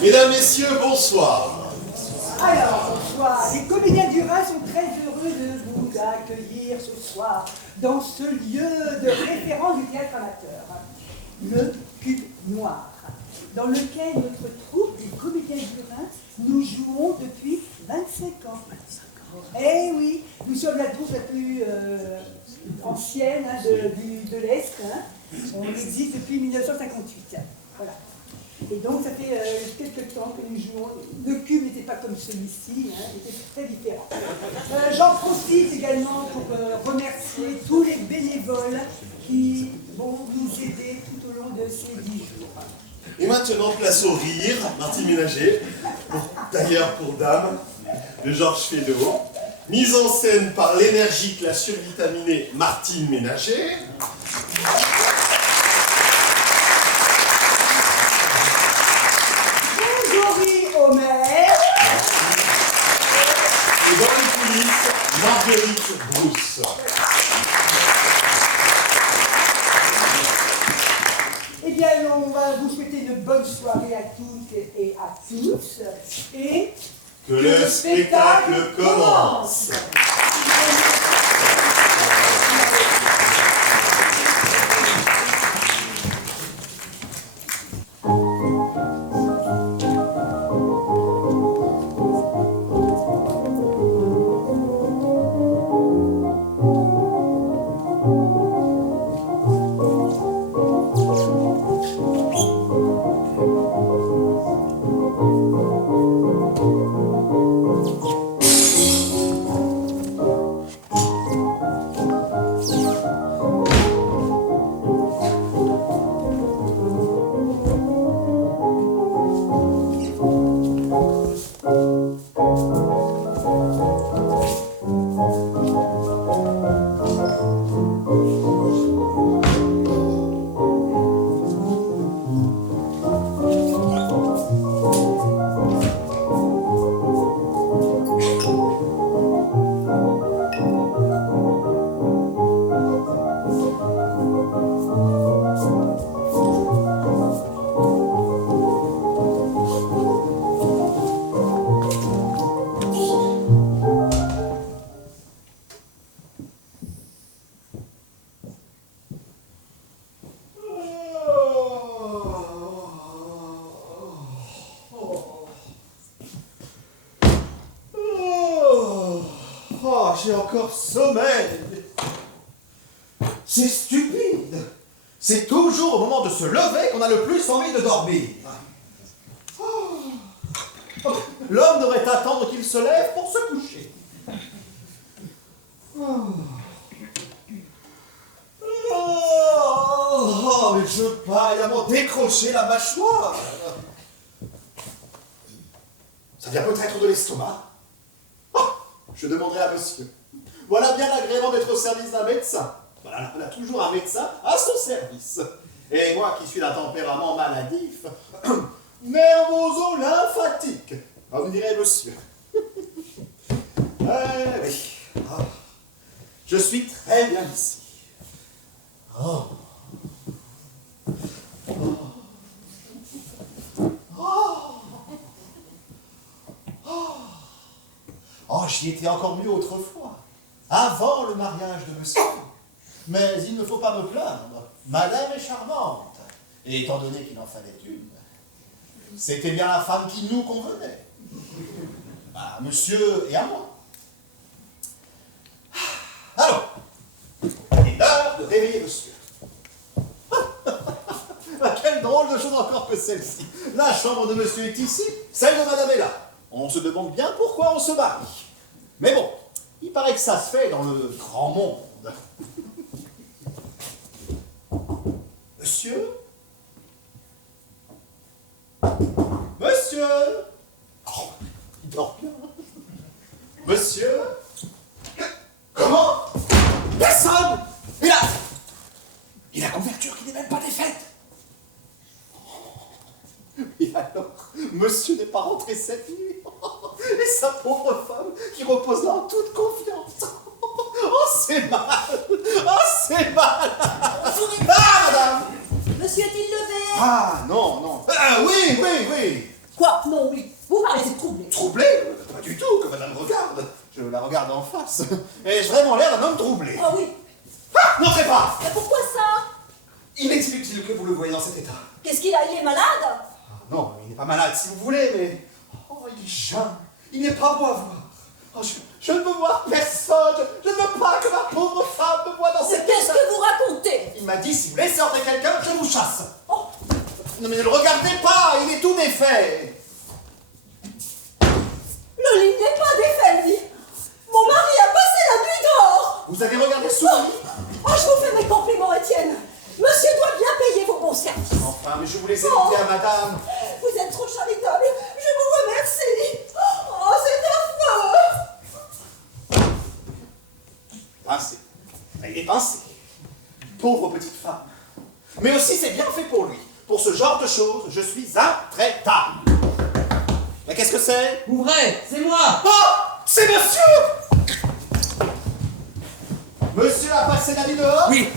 Mesdames, Messieurs, bonsoir. Alors, bonsoir. Les comédiens du Rhin sont très heureux de vous accueillir ce soir dans ce lieu de référence du théâtre amateur, le Cube Noir, dans lequel notre troupe des comédiens du Rhin, nous jouons depuis 25 ans. Eh oui, nous sommes la troupe la plus ancienne de l'Est. On existe depuis 1958. Voilà. Et donc, ça fait quelques temps que nous jouons. Le cube n'était pas comme celui-ci, il était très différent. J'en profite également pour remercier tous les bénévoles qui vont nous aider tout au long de ces 10 jours. Et maintenant, place au rire, Martine Ménager, d'ailleurs pour Dame, de Georges Feydeau. Mise en scène par l'énergique, la survitaminée Martine Ménager. Omer. Et dans les coulisses, Marguerite Brousse. Eh bien, on va vous souhaiter une bonne soirée à toutes et à tous. Et que le spectacle commence. J'ai encore sommeil. C'est stupide. C'est toujours au moment de se lever qu'on a le plus envie de dormir. L'homme devrait attendre qu'il se lève pour se coucher. Mais je paille à m'en décrocher la mâchoire. Ça vient peut-être de l'estomac. Je demanderai à monsieur. Voilà bien l'agrément d'être au service d'un médecin. Voilà, on a toujours un médecin à son service. Et moi qui suis d'un tempérament maladif, nervoso-lymphatique. Ah, vous me direz monsieur. Oui. Ah. Je suis très bien ici. Oh. Oh, j'y étais encore mieux autrefois, avant le mariage de monsieur. Mais il ne faut pas me plaindre, madame est charmante. Et étant donné qu'il en fallait une, c'était bien la femme qui nous convenait. À monsieur et à moi. Alors, il est l'heure de réveiller monsieur. Quelle drôle de chose encore que celle-ci. La chambre de monsieur est ici, celle de madame est là. On se demande bien pourquoi on se marie. Mais bon, il paraît que ça se fait dans le grand monde. Monsieur? Monsieur? Oh, il dort bien. Monsieur? Comment? Personne! Et la couverture qui n'est même pas défaite. Et alors, monsieur n'est pas rentré cette nuit. Et sa pauvre femme qui repose là en toute confiance. Oh, c'est mal. Oh, c'est mal. Ah, madame. Monsieur est-il levé? Ah, non, non. Oui. Quoi? Non, oui. Vous paraissez troublé. Troublé? Pas du tout, que madame regarde. Je la regarde en face. Ai-je vraiment l'air d'un homme troublé? Ah oui. Ah! N'entrez pas! Mais pourquoi ça? Il est inutile que vous le voyez dans cet état. Qu'est-ce qu'il a? Il est malade? Ah, non, il n'est pas malade si vous voulez, mais... Oh, il est jeune. Il n'est pas beau à voir. Oh, je ne veux voir personne. Je ne veux pas que ma pauvre femme me voie dans Mais cet qu'est-ce état. que vous racontez? Il m'a dit, si vous laissez entrer quelqu'un, je vous chasse. Oh, Non mais ne le regardez pas, il est tout méfait. le lit n'est pas défait, lui. Mon mari a passé la nuit dehors. Vous avez regardé sous le lit? Oh, je vous fais mes compliments, Étienne. Monsieur doit bien payer vos bons services. Enfin, mais je vous laisse écouter à madame. Vous êtes trop charitable. Je vous remercie. Oh, c'est affreux. Pincé. Il est pincé. Pauvre petite femme. Mais aussi, c'est bien fait pour lui. Pour ce genre de choses, je suis intraitable. Mais qu'est-ce que c'est? Ouvrez, c'est moi. Oh! C'est monsieur! Monsieur a passé la nuit dehors? Oui.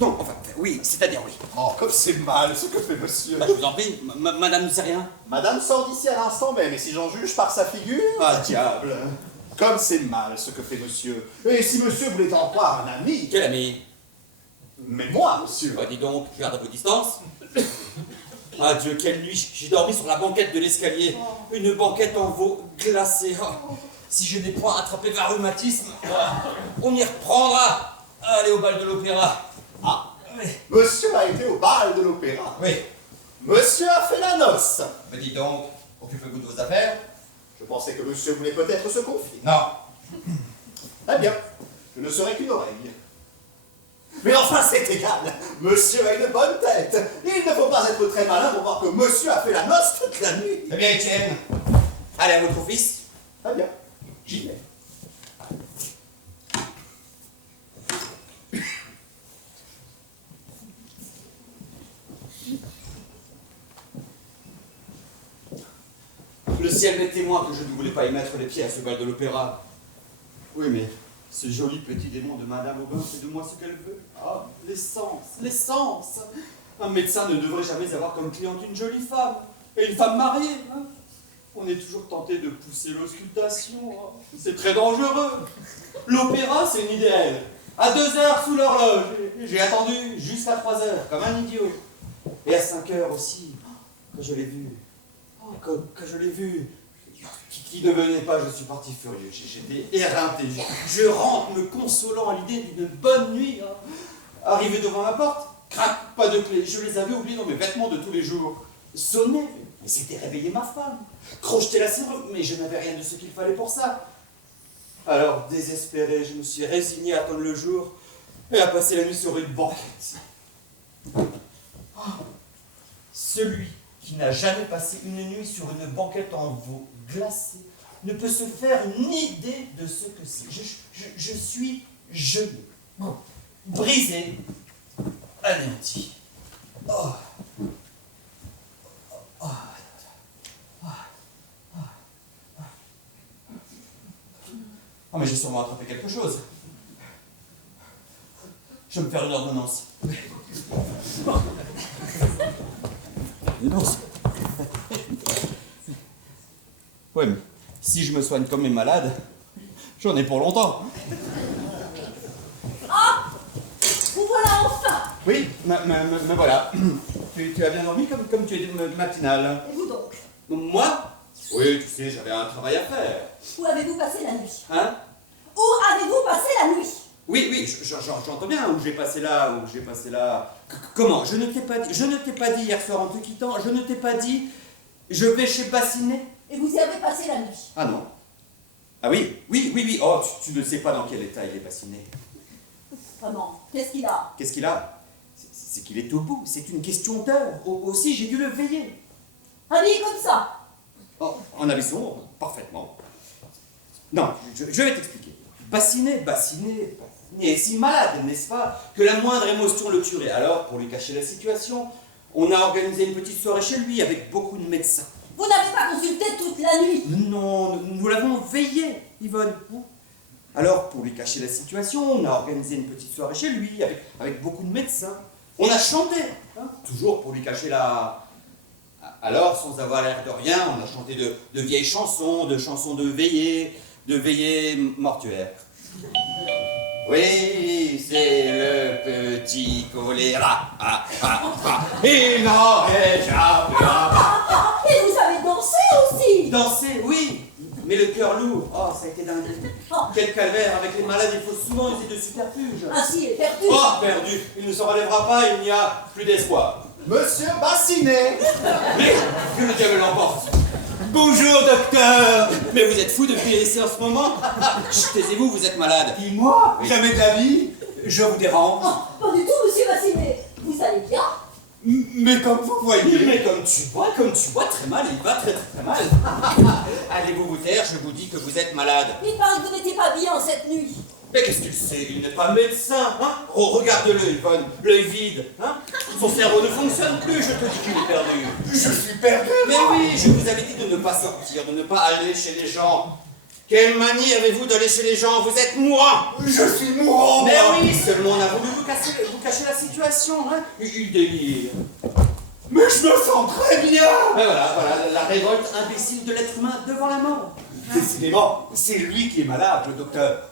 Non, enfin, oui, c'est-à-dire oui. Oh, comme c'est mal ce que fait monsieur. Bah, je vous en prie, madame ne sait rien. Madame sort d'ici à l'instant même, et si j'en juge par sa figure... Ah, diable. Comme c'est mal ce que fait monsieur. Et si monsieur voulait en croire un ami... Quel ami? Mais moi, monsieur... Bah, dis donc, garde vos distances. Ah Dieu, quelle nuit. J'ai dormi sur la banquette de l'escalier. Une banquette en veau glacée. Oh, si je n'ai point attrapé un rhumatisme, on y reprendra. Allez au bal de l'opéra. Ah, Oui. monsieur a été au bal de l'opéra. Oui. Monsieur a fait la noce. Mais dis donc, occupez-vous de vos affaires? Je pensais que monsieur voulait peut-être se confier. Non. Eh bien, je ne serai qu'une oreille. Mais enfin, c'est égal. Monsieur a une bonne tête. Il ne faut pas être très malin pour voir que monsieur a fait la noce toute la nuit. Eh bien, Étienne, allez à votre office. Très bien, j'y vais. Le ciel m'est témoin que je ne voulais pas y mettre les pieds à ce bal de l'opéra. Oui, mais ce joli petit démon de Madame Aubin fait de moi ce qu'elle veut. Ah, l'essence, l'essence. Un médecin ne devrait jamais avoir comme cliente une jolie femme. Et une femme mariée. Hein. On est toujours tenté de pousser l'auscultation. Oh, c'est très dangereux. L'opéra, c'est une idéale. À 2 heures sous l'horloge. J'ai attendu jusqu'à 3 heures, comme un idiot. Et à 5 heures aussi, que je l'ai vu. Oh, que je l'ai vu. Qui ne venait pas, je suis parti furieux. J'étais éreinté. Je rentre me consolant à l'idée d'une bonne nuit. Hein. Arrivé devant ma porte, crac, pas de clé. Je les avais oubliés dans mes vêtements de tous les jours. Sonner, mais c'était réveiller ma femme. Crocheter la serrure, mais je n'avais rien de ce qu'il fallait pour ça. Alors, désespéré, je me suis résigné à attendre le jour et à passer la nuit sur une banquette. Oh, celui qui n'a jamais passé une nuit sur une banquette en veau glacé ne peut se faire une idée de ce que c'est. Je suis gelé, brisé, anéanti. Oh. Oh. Oh, mais j'ai sûrement attrapé quelque chose. Je vais me faire une ordonnance. Ordonnance. Ouais, mais si je me soigne comme mes malades, j'en ai pour longtemps. Ah, vous voilà enfin. Oui, me voilà. Tu as bien dormi comme tu es matinal. Et vous donc? Moi? Oui, tu sais, j'avais un travail à faire. Où avez-vous passé la nuit? Hein? Où avez-vous passé la nuit? Oui, j'entends bien où j'ai passé là, Comment? Je ne t'ai pas dit hier soir en te quittant, je ne t'ai pas dit, je vais chez Bassinet. Et vous y avez passé la nuit? Ah non. Ah oui. Oh, tu ne sais pas dans quel état il est Bassinet. Comment? Qu'est-ce qu'il a? Qu'est-ce qu'il a? C'est qu'il est au bout, c'est une question d'heure. Aussi, j'ai dû le veiller. Habillé comme ça? Oh, en habit sombre, parfaitement. Non, je vais t'expliquer. Bassinet est si malade, n'est-ce pas, que la moindre émotion le tuerait. Alors, pour lui cacher la situation, on a organisé une petite soirée chez lui avec beaucoup de médecins. Vous n'avez pas consulté toute la nuit? Non, nous l'avons veillé, Yvonne. Alors, pour lui cacher la situation, on a organisé une petite soirée chez lui avec beaucoup de médecins. On a chanté, hein, toujours pour lui cacher la... Alors, sans avoir l'air de rien, on a chanté de vieilles chansons, de chansons de veillées mortuaires. Oui, c'est le petit choléra. Il n'en échappera. Et vous avez dansé aussi. Danser, oui, mais le cœur lourd, oh, ça a été dingue. Quel calvaire, avec les malades, il faut souvent user de subterfuges. Ainsi est perdu. Oh, perdu, il ne s'en relèvera pas, il n'y a plus d'espoir. Monsieur Bassinet! Mais que le diable l'emporte. Bonjour, docteur. Mais vous êtes fou depuis laisser en ce moment. Chut, taisez-vous, vous êtes malade. Et moi, Oui. jamais de la vie, je vous dérange. Oh, pas du tout, monsieur Bassinet. Vous allez bien? Mais comme vous voyez, Mais comme tu vois très mal, il va très très mal. Allez-vous vous taire, je vous dis que vous êtes malade. Il paraît que vous n'étiez pas bien cette nuit. Mais qu'est-ce qu'il sait? Il n'est pas médecin, hein? Oh, regarde-le, Yvonne, l'œil vide, hein? Son cerveau ne fonctionne plus, je te dis qu'il est perdu. je suis perdu. Mais oui, je vous avais dit de ne pas sortir, de ne pas aller chez les gens. Quelle manie avez-vous d'aller chez les gens? Vous êtes mourant. Je suis mourant. Mais oui, seulement on a voulu vous cacher la situation, hein? Il délire. Mais je me sens très bien. Mais voilà, la révolte imbécile de l'être humain devant la mort. Décidément, c'est lui qui est malade, le docteur.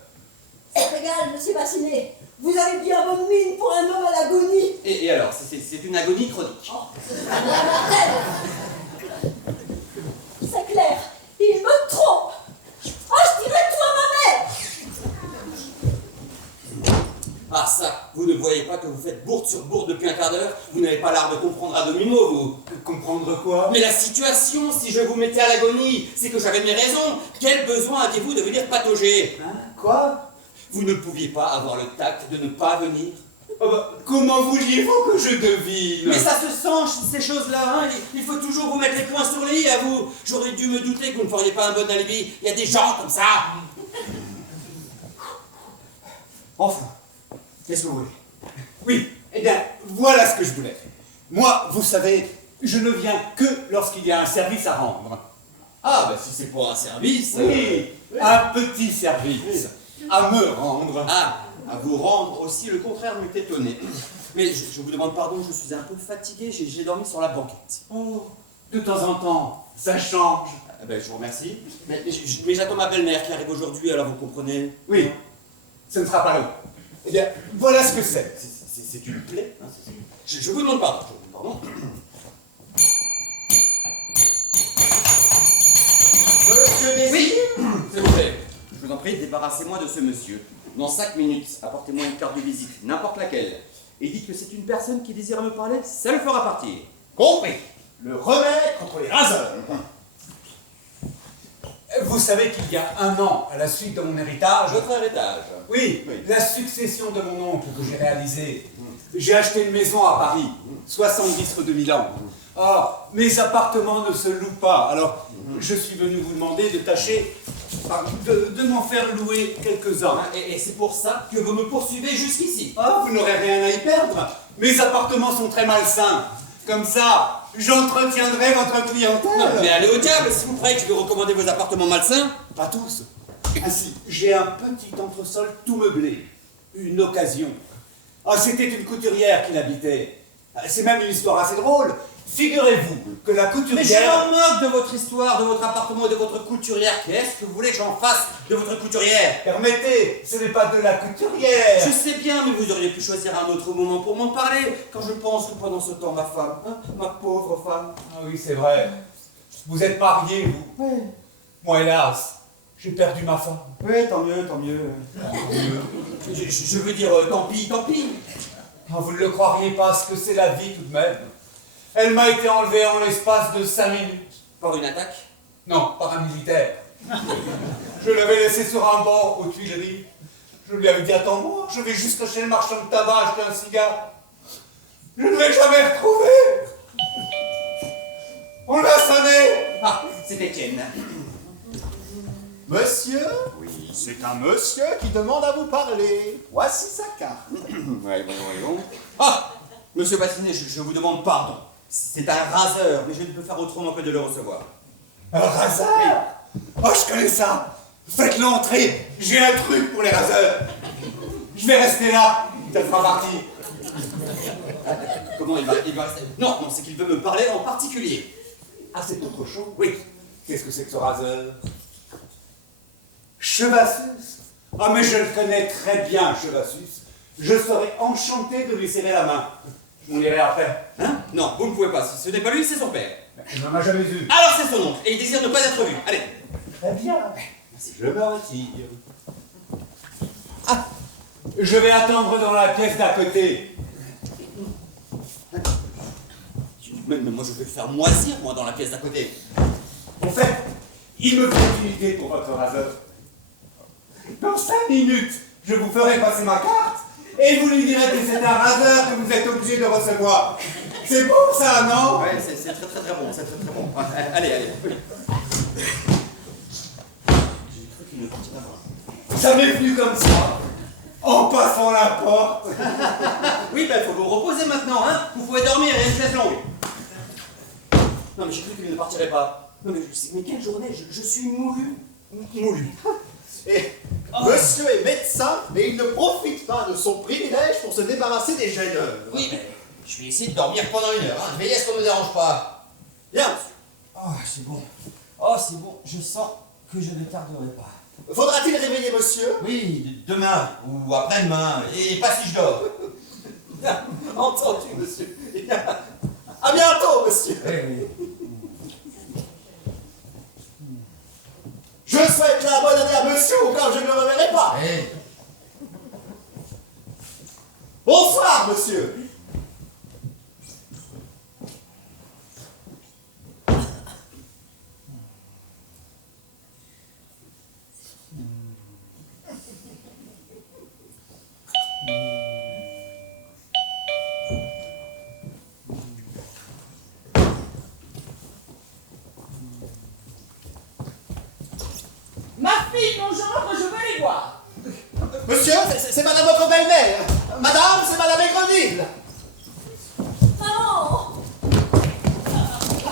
C'est égal, monsieur Bassinet. Vous avez bien bonne mine pour un homme à l'agonie. Et alors, c'est une agonie chronique. Oh, c'est un mortel. C'est clair, il me trompe. Oh, je dirais tout à ma mère. Ah ça, vous ne voyez pas que vous faites bourde sur bourde depuis un quart d'heure? Vous n'avez pas l'art de comprendre à demi-mot, vous. Comprendre quoi? Mais la situation, si je vous mettais à l'agonie, c'est que j'avais mes raisons. Quel besoin aviez-vous de venir patauger? Hein? Quoi? Vous ne pouviez pas avoir le tact de ne pas venir? Oh bah, comment vouliez-vous que je devine? Mais ça se sent, ces choses-là, hein. Il faut toujours vous mettre les poings sur les i, à vous. J'aurais dû me douter que vous ne feriez pas un bon alibi. Il y a des gens comme ça. Enfin, qu'est-ce que vous voulez? Oui, eh bien, voilà ce que je voulais. Moi, vous savez, je ne viens que lorsqu'il y a un service à rendre. Ah, bah si c'est pour un service... Oui, un petit service à me rendre. Ah, à vous rendre aussi, le contraire m'est étonné. Mais je vous demande pardon, je suis un peu fatigué, j'ai dormi sur la banquette. Oh, de temps en temps, ça change. Ah ben, je vous remercie. Mais j'attends ma belle-mère qui arrive aujourd'hui, alors vous comprenez? Oui, ce ne sera pas long. Eh bien, voilà ce que c'est. C'est une plaie. Hein, je vous demande pardon. Monsieur Désir? Oui, s'il vous plaît. Je vous en prie, débarrassez-moi de ce monsieur. Dans 5 minutes, apportez-moi une carte de visite, n'importe laquelle. Et dites que c'est une personne qui désire me parler, ça le fera partir. Compris. Le remède contre les raseurs. Vous savez qu'il y a 1 an, à la suite de mon héritage, Votre héritage. oui, Oui. la succession de mon oncle que j'ai réalisée, j'ai acheté une maison à Paris, 70 rue de Milan. Ah, mes appartements ne se louent pas, alors je suis venu vous demander de tâcher de m'en faire louer quelques-uns. Et c'est pour ça que vous me poursuivez jusqu'ici. Ah, vous n'aurez rien à y perdre. Mes appartements sont très malsains. Comme ça, j'entretiendrai votre clientèle. Non, mais allez au diable, si vous croyez que je vais recommander vos appartements malsains. Pas tous. Ainsi, j'ai un petit entresol tout meublé. Une occasion. Ah, c'était une couturière qui l'habitait. C'est même une histoire assez drôle. Figurez-vous que la Mais je couturière... m'en moque de votre histoire, de votre appartement et de votre couturière. Qu'est-ce que vous voulez que j'en fasse de votre couturière? Permettez, ce n'est pas de la couturière. Je sais bien, mais vous auriez pu choisir un autre moment pour m'en parler, quand je pense que pendant ce temps, ma femme, hein, ma pauvre femme... Ah oui, c'est vrai. Vous êtes marié, vous. Oui. Moi, hélas, j'ai perdu ma femme. Oui, tant mieux, tant mieux. Je veux dire, tant pis, tant pis. Ah, vous ne le croiriez pas, ce que c'est la vie tout de même. Elle m'a été enlevée en l'espace de 5 minutes. Par une attaque? Non, par un militaire. Je l'avais laissé sur un banc aux Tuileries. Je lui avais dit, attends-moi, je vais juste chez le marchand de tabac acheter un cigare. Je ne l'ai jamais retrouvé. On l'a sonné. Ah, c'est Étienne. Monsieur? Oui. C'est un monsieur qui demande à vous parler. Voici sa carte. Voyons. Ah, monsieur Bassinet, je vous demande pardon. C'est un raseur, mais je ne peux faire autrement que de le recevoir. Un raseur? Oh, je connais ça. Faites-le entrer. J'ai un truc pour les raseurs. Je vais rester là. Ça fera partie. Comment il va rester? Non, c'est qu'il veut me parler en particulier. Ah, c'est autre chose? Oui. Qu'est-ce que c'est que ce raseur? Chevassus? Ah, mais je le connais très bien, Chevassus. Je serais enchanté de lui serrer la main. Je m'en irai après. Hein? Non, vous ne pouvez pas. Si ce n'est pas lui, c'est son père. Je ne m'en ai jamais vu. Alors c'est son oncle, et il désire ne pas être vu. Allez. Très bien. Je me retire. Ah, je vais attendre dans la pièce d'à côté. Mais moi, je vais le faire moisir, moi, dans la pièce d'à côté. En fait, il me faut une idée pour votre raseur. Dans 5 minutes, je vous ferai passer ma carte et vous lui direz que c'est un raseur que vous êtes obligé de recevoir. C'est bon ça, non? Ouais, c'est très très très bon, c'est très très bon. Allez, allez. J'ai cru qu'il ne partirait pas. Ça m'est venu comme ça, en passant la porte. Oui, ben, faut vous reposer maintenant, hein. Vous pouvez dormir, il y a une chaise longue. Non, mais j'ai cru qu'il ne partirait pas. Non, mais quelle journée, je suis moulu. Moulu. Et monsieur est médecin, mais il ne profite pas de son privilège pour se débarrasser des gêneurs. Oui, mais je vais essayer de dormir pendant 1 heure, hein. Veillez à ce qu'on ne me dérange pas. Bien. Oh, c'est bon. Oh, c'est bon. Je sens que je ne tarderai pas. Faudra-t-il réveiller monsieur? Oui, demain ou après-demain, et pas si je dors. Entendu, monsieur. À bientôt, monsieur. Je souhaite la bonne année à monsieur au cas où je ne le reverrai pas. Bonsoir, monsieur. Ma fille, mon gendre, je veux les voir. Monsieur, c'est madame votre belle-mère. Madame, c'est madame Aigreville. Maman! Oh,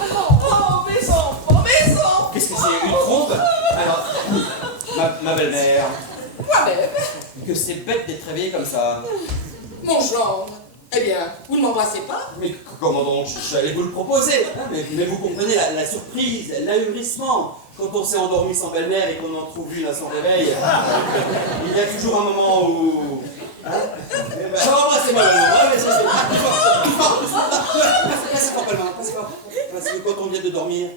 mes enfants, mes enfants. Qu'est-ce que c'est, une trompe? Alors, ma belle-mère, Moi-même, que c'est bête d'être réveillée comme ça. mon gendre. Eh bien, vous ne m'embrassez pas? Mais comment donc? J'allais vous le proposer. Hein, mais vous comprenez la surprise, l'ahurissement. Quand on s'est endormi sans belle-mère et qu'on en trouve une à son réveil, il y a toujours un moment où... Hein? Eh ben, embrassez-moi le nom, mais ça c'est... Passez fort, Palma, passez fort. Parce que quand on vient de dormir,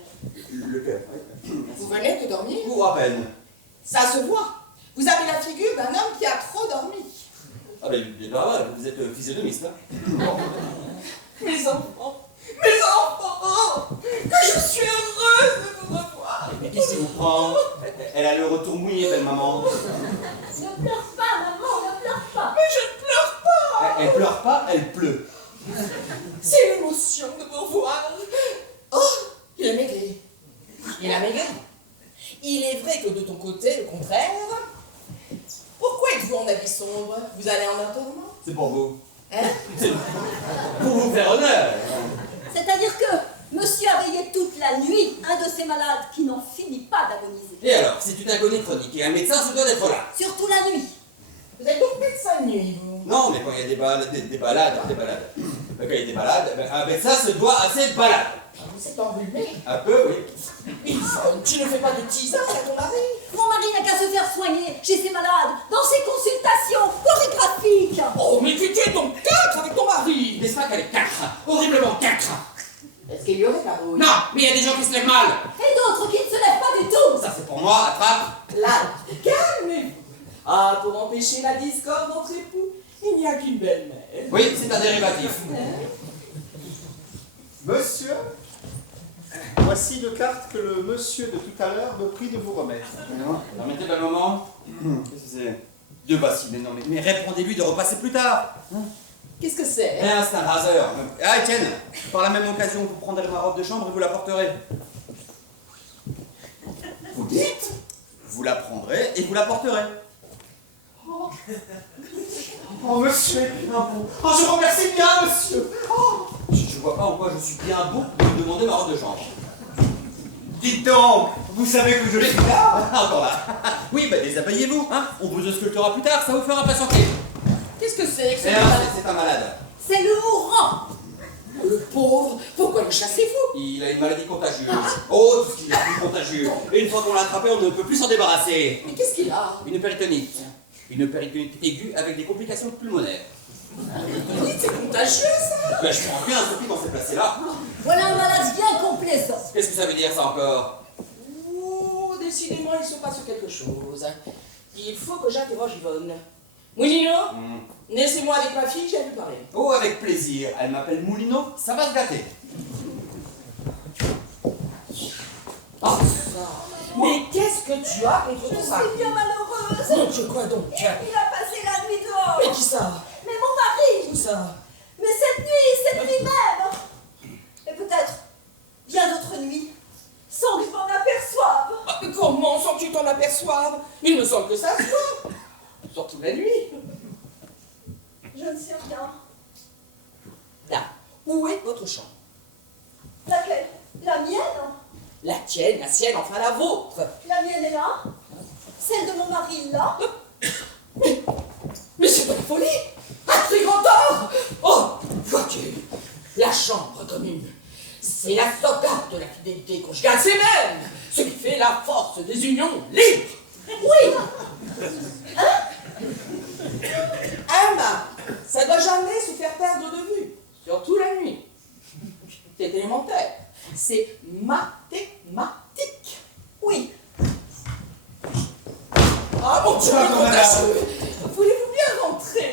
le cœur... Vous venez de dormir? Ou à peine. Ça se voit. Vous avez la figure d'un homme qui a trop dormi. Ah ben, vous êtes physionomiste, hein? Mes enfants, que je suis heureuse de vous revoir. Mais qu'est-ce qui vous prend? Elle a le retour mouillé, belle maman. Ne pleure pas, maman, ne pleure pas. Mais je ne pleure pas. Elle pleure pas, elle pleut. C'est l'émotion de vous revoir. Oh, il a maigri. Il a maigri. Il est vrai que de ton côté, le contraire. Pourquoi êtes-vous en habit sombre? Vous allez en enterrement? C'est pour vous. Hein? C'est pour vous faire honneur. C'est-à-dire que monsieur a veillé toute la nuit un de ces malades qui n'en finit pas d'agoniser. Et alors, c'est une agonie chronique et un médecin se doit d'être là. Surtout la nuit. Vous êtes donc médecin de nuit, vous? Non, mais quand il y a des balades. Quand il y a des balades, un médecin se doit à ses balades. Vous êtes enrhumé. Un peu, oui. Yvonne, tu ne fais pas de tisane à ton mari? Mon mari n'a qu'à se faire soigner chez ses malades, dans ses consultations chorégraphiques. Oh, mais tu es donc 4 avec ton mari! N'est-ce pas qu'elle est 4? Horriblement 4. Est-ce qu'il y aurait Carouille? Non, mais il y a des gens qui se lèvent mal. Et d'autres qui ne se lèvent pas du tout. Ça c'est pour moi, attrape. Là, calmez-vous. Ah, pour empêcher la discorde entre époux, il n'y a qu'une belle-mère. Oui, c'est un dérivatif. Monsieur, voici une carte que le monsieur de tout à l'heure me prie de vous remettre. Permettez, belle maman. Qu'est-ce que c'est? Dieu bassine, non mais répondez-lui de repasser plus tard. Qu'est-ce que c'est? Rien, c'est un raseur. Ah, Étienne, par la même occasion, vous prendrez ma robe de chambre et vous la porterez. Vous dites? Vous la prendrez et vous la porterez. Oh, monsieur est bien beau. Oh, je vous remercie bien, monsieur. Oh. Je vois pas en quoi je suis bien beau pour vous demander ma robe de chambre. Dites donc, vous savez que je suis là? Encore là. Oui, bah déshabillez-vous, hein. On vous auscultera plus tard, ça vous fera patienter. Qu'est-ce que c'est que C'est ce un malade. C'est le mourant. le pauvre, pourquoi le chassez-vous? Il a une maladie contagieuse. Oh, tout ce qui est plus contagieux. Et une fois qu'on l'a attrapé, on ne peut plus s'en débarrasser. Mais qu'est-ce qu'il a? Une péritonite. Une péritonite aiguë avec des complications pulmonaires. Oui, c'est contagieux, ça. Ben, je comprends bien, Sophie, quand c'est placé là. Voilà un malade bien complaisant. Qu'est-ce que ça veut dire, ça, encore? Oh, décidément, il se passe quelque chose. Il faut que j'interroge Yvonne. Moulinot, laissez-moi avec ma fille, j'ai à lui parler. Oh, avec plaisir. Elle m'appelle Moulineau, ça va se gâter. Ah, ça. Mais qu'est-ce que tu as contre ton mari? Je suis bien malheureuse. Mon Dieu, quoi donc? Il a passé la nuit dehors. Mais qui ça? Mais mon mari. Où ça? Mais cette nuit même. Et peut-être bien d'autres nuits, sans que je m'en aperçoive. Ah, mais comment sans que tu t'en aperçoives? Il me semble que ça se voit. Surtout la nuit. Je ne sais rien. Là, où est votre chambre? Laquelle? La mienne? La tienne, la sienne, enfin la vôtre. La mienne est là. Celle de mon mari là. Mais c'est pas la folie! Un très grand tort! Oh, vois-tu, la chambre commune, c'est la sauvegarde de la fidélité conjugale, c'est même ce qui fait la force des unions libres! Oui! Emma, ça doit jamais se faire perdre de vue, surtout la nuit. C'est élémentaire, c'est mathématique. Oui. Ah mon Dieu, Pardon, madame. voulez-vous bien rentrer?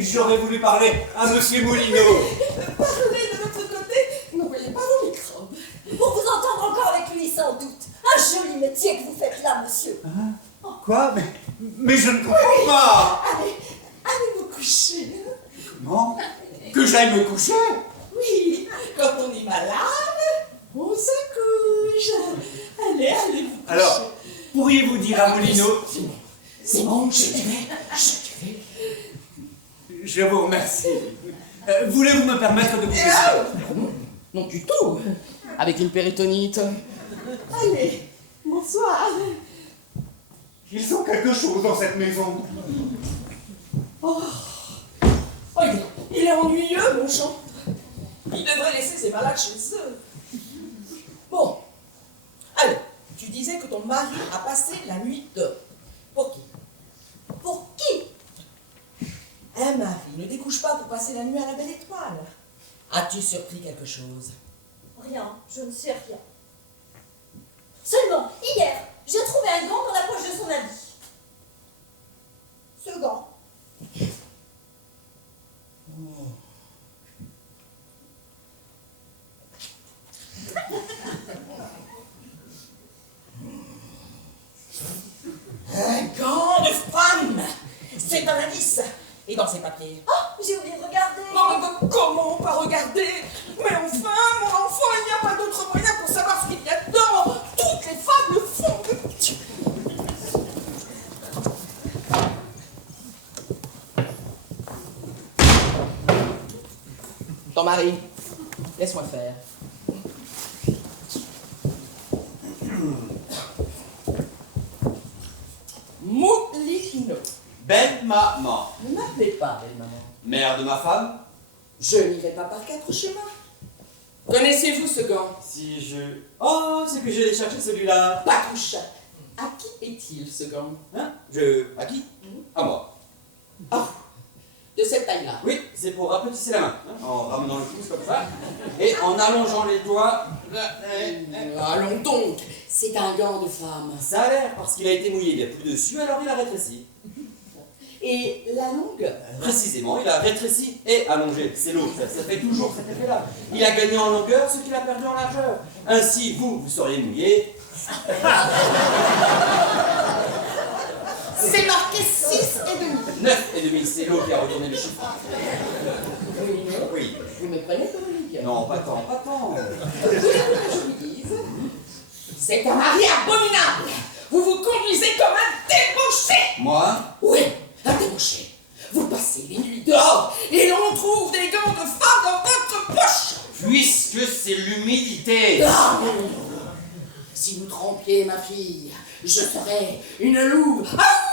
J'aurais voulu parler à Monsieur Moulineau. Parlez de votre côté, n'envoyez pas vos microbes. Pour vous entendre encore avec lui, sans doute. Un joli métier que vous faites là, monsieur. Quoi? Mais je ne comprends pas. Allez vous coucher. Non? Que j'aille me coucher? Oui, quand on est malade, on se couche. Allez vous coucher. Alors, pourriez-vous dire à Moulineau? C'est bon, je dirai. Je vous remercie. Voulez-vous me permettre de vous laisser? Non du tout. Avec une péritonite. Allez, bonsoir. Ils ont quelque chose dans cette maison. Oh, il est ennuyeux, mon chantre. Il devrait laisser ses malades chez eux. Bon. Allez, tu disais que ton mari a passé la nuit dehors. Pour qui? Pour qui? Un mari ne découche pas pour passer la nuit à la belle étoile. As-tu surpris quelque chose? Rien, je ne sais rien. Seulement, hier, j'ai trouvé un gant dans la poche de son habit. Ce gant. Un gant de femme. C'est un indice. Et dans ces papiers? Oh, j'ai oublié de regarder. Oh, mais comment pas regarder? Mais enfin, mon enfant, il n'y a pas d'autre moyen pour savoir ce qu'il y a dedans. Toutes les femmes le font. Ton mari, laisse-moi faire. Moulineau. Belle maman. Ne m'appelez pas, belle maman. Mère de ma femme. Je n'irai pas par 4 chemins. Connaissez-vous ce gant? Si je... Oh, c'est que j'allais chercher celui-là. Patouche. À qui est-il ce gant? Hein? À qui? À moi. Ah, de cette taille-là. Oui, c'est pour rapetisser la main, hein, en ramenant le pouce comme ça, et en allongeant les doigts. Allons donc, c'est un gant de femme. Ça a l'air, parce qu'il a été mouillé, il n'y a plus dessus, alors il a rétréci. Et la longueur? Précisément, il a rétréci et allongé. C'est l'autre, ça fait toujours cet effet-là. Il a gagné en longueur ce qu'il a perdu en largeur. Ainsi, vous seriez mouillé. C'est marqué 6,5. 9,5, c'est l'eau qui a retourné les chiffres. Oui. Vous me prenez pour une idiote? Non, pas tant, pas tant. Voulez-vous que je vous dise? C'est un mari abominable. Vous vous conduisez comme un débauché. Moi? Oui, un débauché. Vous passez les nuits dehors et l'on trouve des gants de femme dans votre poche. Puisque c'est l'humidité. Ah, si vous trompiez ma fille, je serais une louve. Ah,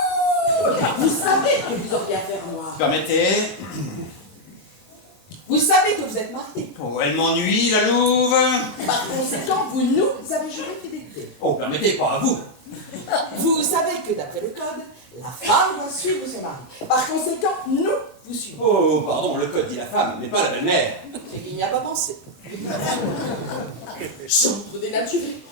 vous savez que vous auriez affaire à moi. Permettez. Vous savez que vous êtes marié. Oh, elle m'ennuie, la louve. Par conséquent, vous nous avez juré fidélité. Oh, permettez, pas à vous. Vous savez que d'après le code, la femme doit suivre son mari. Par conséquent, nous vous suivons. Oh, pardon, le code dit la femme, mais pas la belle-mère. Et qu'il n'y a pas pensé. Chambre dénaturée.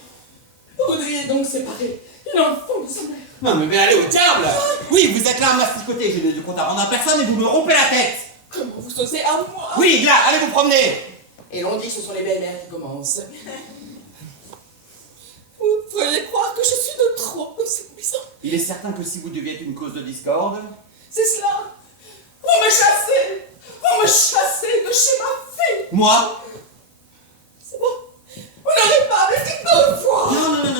Vous voudriez donc séparer l'enfant de sa mère. Non, mais allez au diable. Oui, vous êtes là à m'assicoter, j'ai des comptes à rendre à personne et vous me rompez la tête. Comment vous saucez à moi? Oui, là, allez vous promener. Et l'on dit que ce sont les belles-mères qui commencent. Vous feriez croire que je suis de trop dans cette maison. Il est certain que si vous deviez être une cause de discorde... C'est cela. Vous me chassez. Vous me chassez de chez ma fille. Moi? C'est bon. Vous n'aurez pas arrêté 2 fois.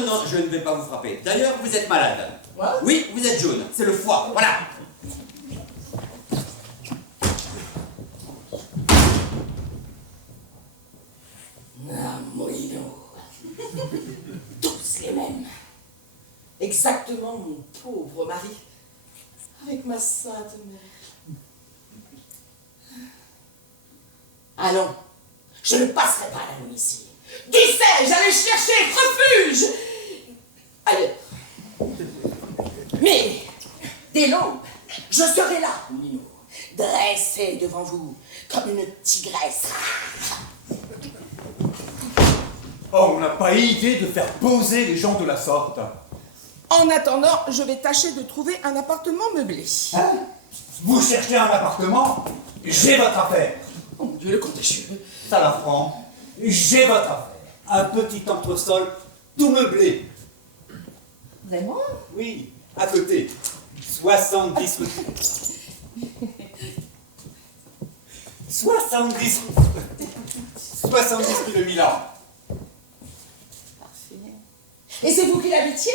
Non, je ne vais pas vous frapper. D'ailleurs, vous êtes malade. What? Oui, vous êtes jaune, c'est le foie, voilà. Namorino. Tous les mêmes. Exactement mon pauvre mari. Avec ma sainte mère. Allons, je ne passerai pas la nuit ici. Dussé-je aller chercher refuge ailleurs. Mais, dès l'aube, je serai là, Nino, dressée devant vous comme une tigresse. Oh, on n'a pas idée de faire poser les gens de la sorte. En attendant, je vais tâcher de trouver un appartement meublé. Hein? Vous cherchez un appartement? J'ai votre affaire. Oh mon Dieu, le comte déchu. Ça la prend. J'ai votre affaire. Un petit entresol tout meublé. Vraiment? Oui, à côté. 70 rue. 70 rue de Milan. Parfait. Et c'est vous qui l'habitiez?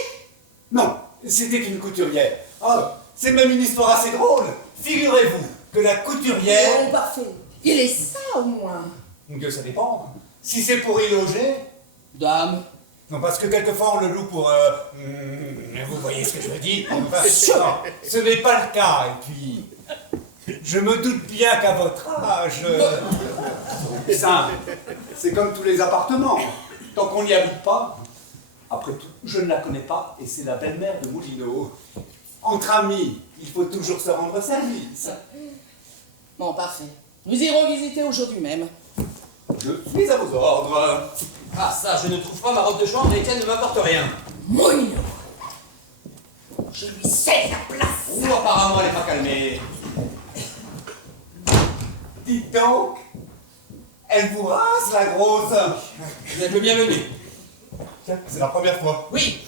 Non, c'était une couturière. Ah, c'est même une histoire assez drôle. Figurez-vous que la couturière... Oh, parfait. Il est ça au moins. Que ça dépend. Si c'est pour y loger... Dame. Non, parce que quelquefois on le loue pour... vous voyez ce que je veux dire? Enfin, non, ce n'est pas le cas. Et puis... Je me doute bien qu'à votre âge... Ça, c'est comme tous les appartements. Tant qu'on n'y habite pas... Après tout, je ne la connais pas et c'est la belle-mère de Moulineau. Entre amis, il faut toujours se rendre service. Bon, parfait. Nous irons visiter aujourd'hui même. Je suis à vos ordres. Ah ça, je ne trouve pas ma robe de chambre et qu'elle ne m'apporte rien. Moulineau. Je lui cède la place. Ou apparemment, elle n'est pas calmée. Dites donc, elle vous rase la grosse. Vous êtes le bienvenu. Tiens, c'est la première fois. Oui.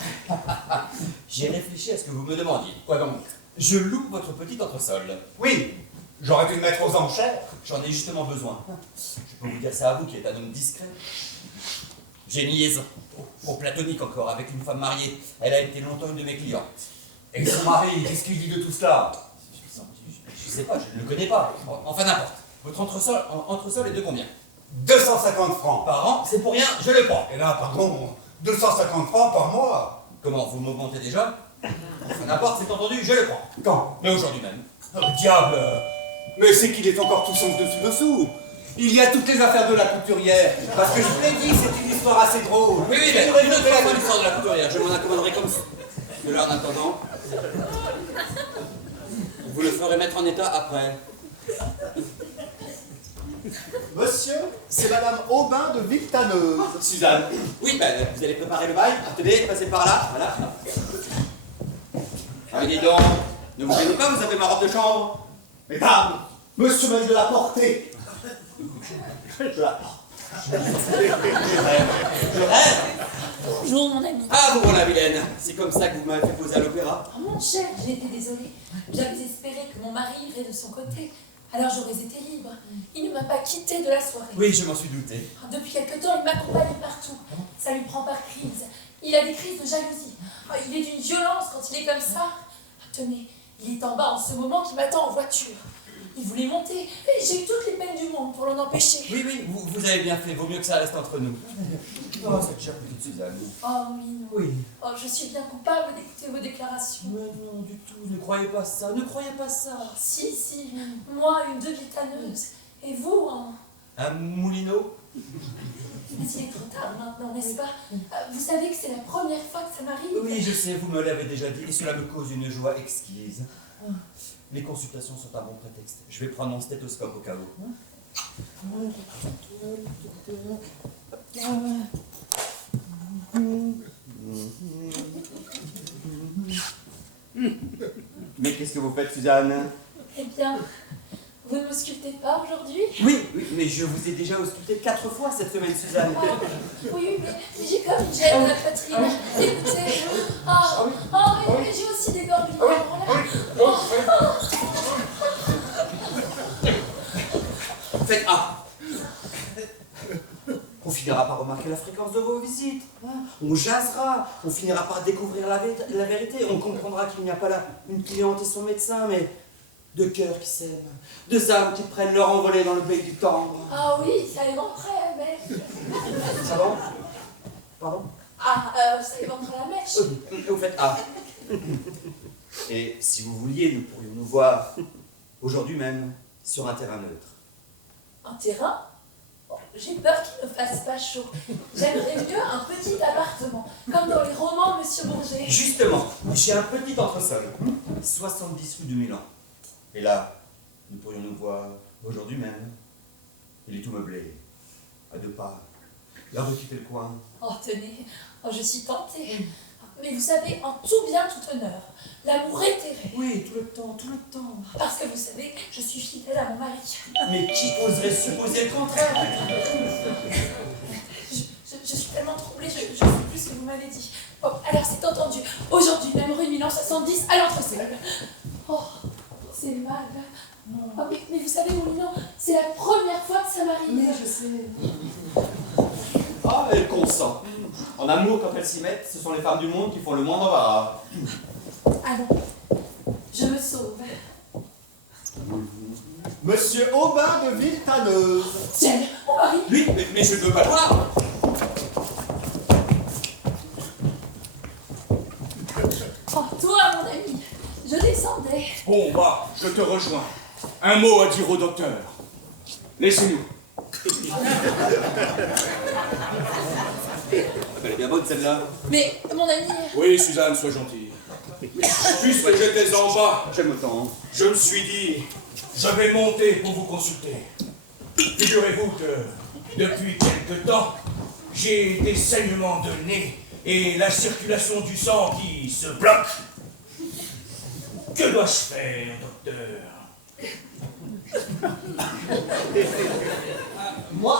J'ai réfléchi à ce que vous me demandiez. Quoi donc? Je loue votre petit entresol. Oui, j'aurais dû le mettre aux enchères. J'en ai justement besoin. Je peux vous dire ça à vous qui êtes un homme discret. J'ai une liaison, au platonique encore, avec une femme mariée. Elle a été longtemps une de mes clientes. Et son mari, qu'est-ce qu'il dit de tout cela? Je sais pas, je ne le connais pas. Enfin n'importe. Votre entresol est de combien? 250 francs. Par an, c'est pour rien, je le prends. Et là, pardon, 250 francs par mois. Comment, vous m'augmentez déjà? Enfin n'importe, c'est entendu, je le prends. Quand? Mais aujourd'hui même. Oh, diable! Mais c'est qu'il est encore tout son dessus-dessous. Il y a toutes les affaires de la couturière. Parce que je vous l'ai dit, c'est une histoire assez drôle. Oui, mais Figurez-vous une autre que la- fois l'histoire de la couturière, je m'en accommoderai comme ça. De là en attendant, vous le ferez mettre en état après. Monsieur, c'est Madame Aubin de Villetaneuse. Suzanne. Oui, ben, vous allez préparer le bail. Tenez, passez par là. Voilà. Ah, dis donc, ne vous gênez pas, vous avez ma robe de chambre. Mesdames, monsieur m'a dit de la porter. Je la porte. Je rêve. Bonjour, mon ami. Ah, vous voilà, vilaine. C'est comme ça que vous m'avez fait poser à l'opéra. Oh, mon cher, j'ai été désolée. J'avais espéré que mon mari irait de son côté. Alors j'aurais été libre. Il ne m'a pas quittée de la soirée. Oui, je m'en suis douté. Depuis quelque temps, il m'accompagne partout. Ça lui prend par crise. Il a des crises de jalousie. Oh, il est d'une violence quand il est comme ça. Ah, tenez, il est en bas en ce moment qui m'attend en voiture. Il voulait monter. Et j'ai eu toutes les peines du monde pour l'en empêcher. Oui, oui, vous avez bien fait. Vaut mieux que ça reste entre nous. Oh, cette chère petite Suzanne. Oh, oui, non. Oui. Oh, je suis bien coupable d'écouter vos déclarations. Mais non, du tout. Ne croyez pas ça. Ne croyez pas ça. Si, si, moi, une de villetaneuse. Et vous, Un moulineau? mais il est trop tard maintenant, n'est-ce pas? Vous savez que c'est la première fois que ça m'arrive. Oui, je sais, vous me l'avez déjà dit, et cela me cause une joie exquise. Les consultations sont un bon prétexte. Je vais prendre mon stéthoscope au cas où. Mais qu'est-ce que vous faites, Suzanne? Eh bien, vous ne m'auscultez pas aujourd'hui? Oui, mais je vous ai déjà ausculté 4 fois cette semaine, Suzanne. Ah, oui, mais j'ai comme une gêne à la poitrine. Écoutez, mais j'ai aussi des ganglions. Faites A. On finira par remarquer la fréquence de vos visites. On jasera. On finira par découvrir la vérité. On comprendra qu'il n'y a pas là une cliente et son médecin, mais deux cœurs qui s'aiment. Deux âmes qui prennent leur envolée dans le pays du tendre. Ah oui, ça éventerait, mais... Ça va? Pardon? Ça éventerait la mèche. Vous faites A. Et si vous vouliez, nous pourrions nous voir aujourd'hui même sur un terrain neutre. Un terrain? Bon, j'ai peur qu'il ne fasse pas chaud. J'aimerais mieux un petit appartement, comme dans les romans de Monsieur Bourget. Justement, j'ai un petit entresol. 70 rue du Milan. Et là, nous pourrions nous voir aujourd'hui même. Il est tout meublé, à 2 pas. La rue qui fait le coin. Oh, tenez, je suis tentée. Mais vous savez, en tout bien, tout honneur, l'amour éthéré. Oui, tout le temps, tout le temps. Parce que vous savez, je suis fidèle à mon mari. Mais qui oserait supposer le contraire? Je suis tellement troublée, je ne sais plus ce que vous m'avez dit. Bon, alors c'est entendu. Aujourd'hui, même rue Milan 70 à l'entresol. Oh, c'est mal. Oh, mais vous savez, Moulineau, c'est la première fois que ça m'arrive. Mais je sais. Ah, elle consent. En amour, quand elles s'y mettent, ce sont les femmes du monde qui font le moindre embarras. Ah non, je me sauve. Monsieur Aubin de Villetaneuse. Tiens, mon mari. Oui, mais je ne veux pas voir. Oh, toi, mon ami, je descendais. Bon, va, je te rejoins. Un mot à dire au docteur. Laissez-nous. Elle est bien bonne celle-là. Mais, mon ami... Oui, Suzanne, sois gentille. Puisque j'étais en bas, J'aime autant. je me suis dit, je vais monter pour vous consulter. Figurez-vous que, depuis quelque temps, j'ai des saignements de nez et la circulation du sang qui se bloque. Que dois-je faire, docteur? Moi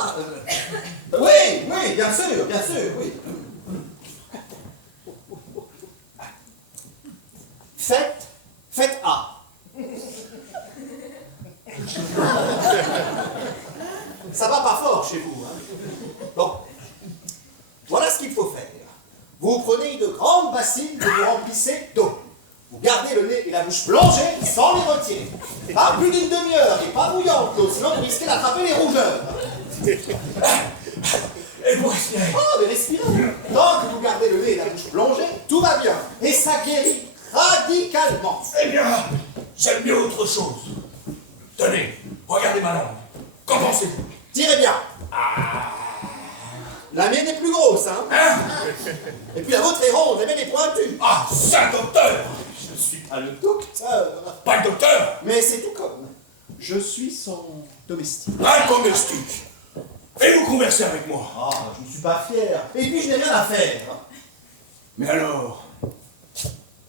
oui, bien sûr, oui. Faites A. Ça va pas fort chez vous, hein? Bon, voilà ce qu'il faut faire. Vous prenez une grande bassine que vous remplissez d'eau. Vous gardez le nez et la bouche plongés sans les retirer. Pas plus d'une demi-heure et pas bouillante l'eau, sinon vous risquez d'attraper les rougeurs. Et voici. Oh, mais respirez. Tant que vous gardez le nez et la bouche plongée, tout va bien. Et ça guérit radicalement. Eh bien, j'aime mieux autre chose. Tenez, regardez ma langue. Qu'en pensez-vous? Tirez bien. La mienne est plus grosse, hein? Et puis la vôtre est ronde, la mienne est pointue. Ah, ça, docteur! Je suis pas le docteur. Pas le docteur! Mais c'est tout comme. Je suis son domestique. Un domestique! Et vous conversez avec moi? Ah, je ne suis pas fier. Et puis je n'ai rien à faire. Mais alors,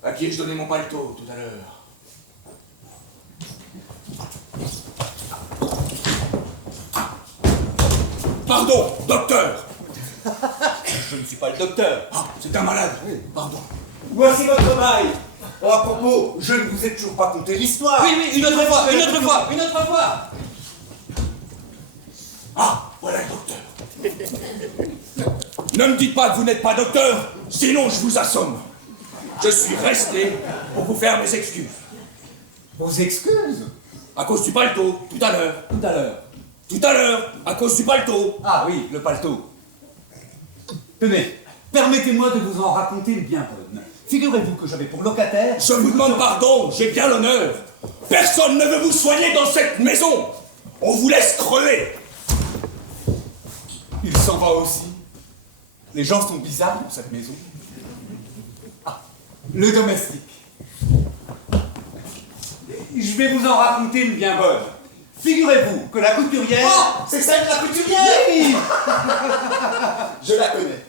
à qui ai-je donné mon paletot tout à l'heure? Pardon, docteur! Je ne suis pas le docteur. Ah, c'est un malade. Pardon. Voici votre maille. Oh, à propos, je ne vous ai toujours pas conté l'histoire. Oui, une autre fois. Ah, voilà le docteur. Ne me dites pas que vous n'êtes pas docteur, sinon je vous assomme. Je suis resté pour vous faire mes excuses. Vos excuses? À cause du paletot, tout à l'heure. Tout à l'heure, à cause du paletot. Ah oui, le paletot. Tenez, permettez-moi de vous en raconter une bien bonne. Figurez-vous que j'avais pour locataire... Je vous demande pardon, j'ai bien l'honneur. Personne ne veut vous soigner dans cette maison. On vous laisse crever. Il s'en va aussi. Les gens sont bizarres dans cette maison. Ah, le domestique. Je vais vous en raconter une bien bonne. Figurez-vous que la couturière... Oh, c'est celle de la couturière! Oui. Je la connais.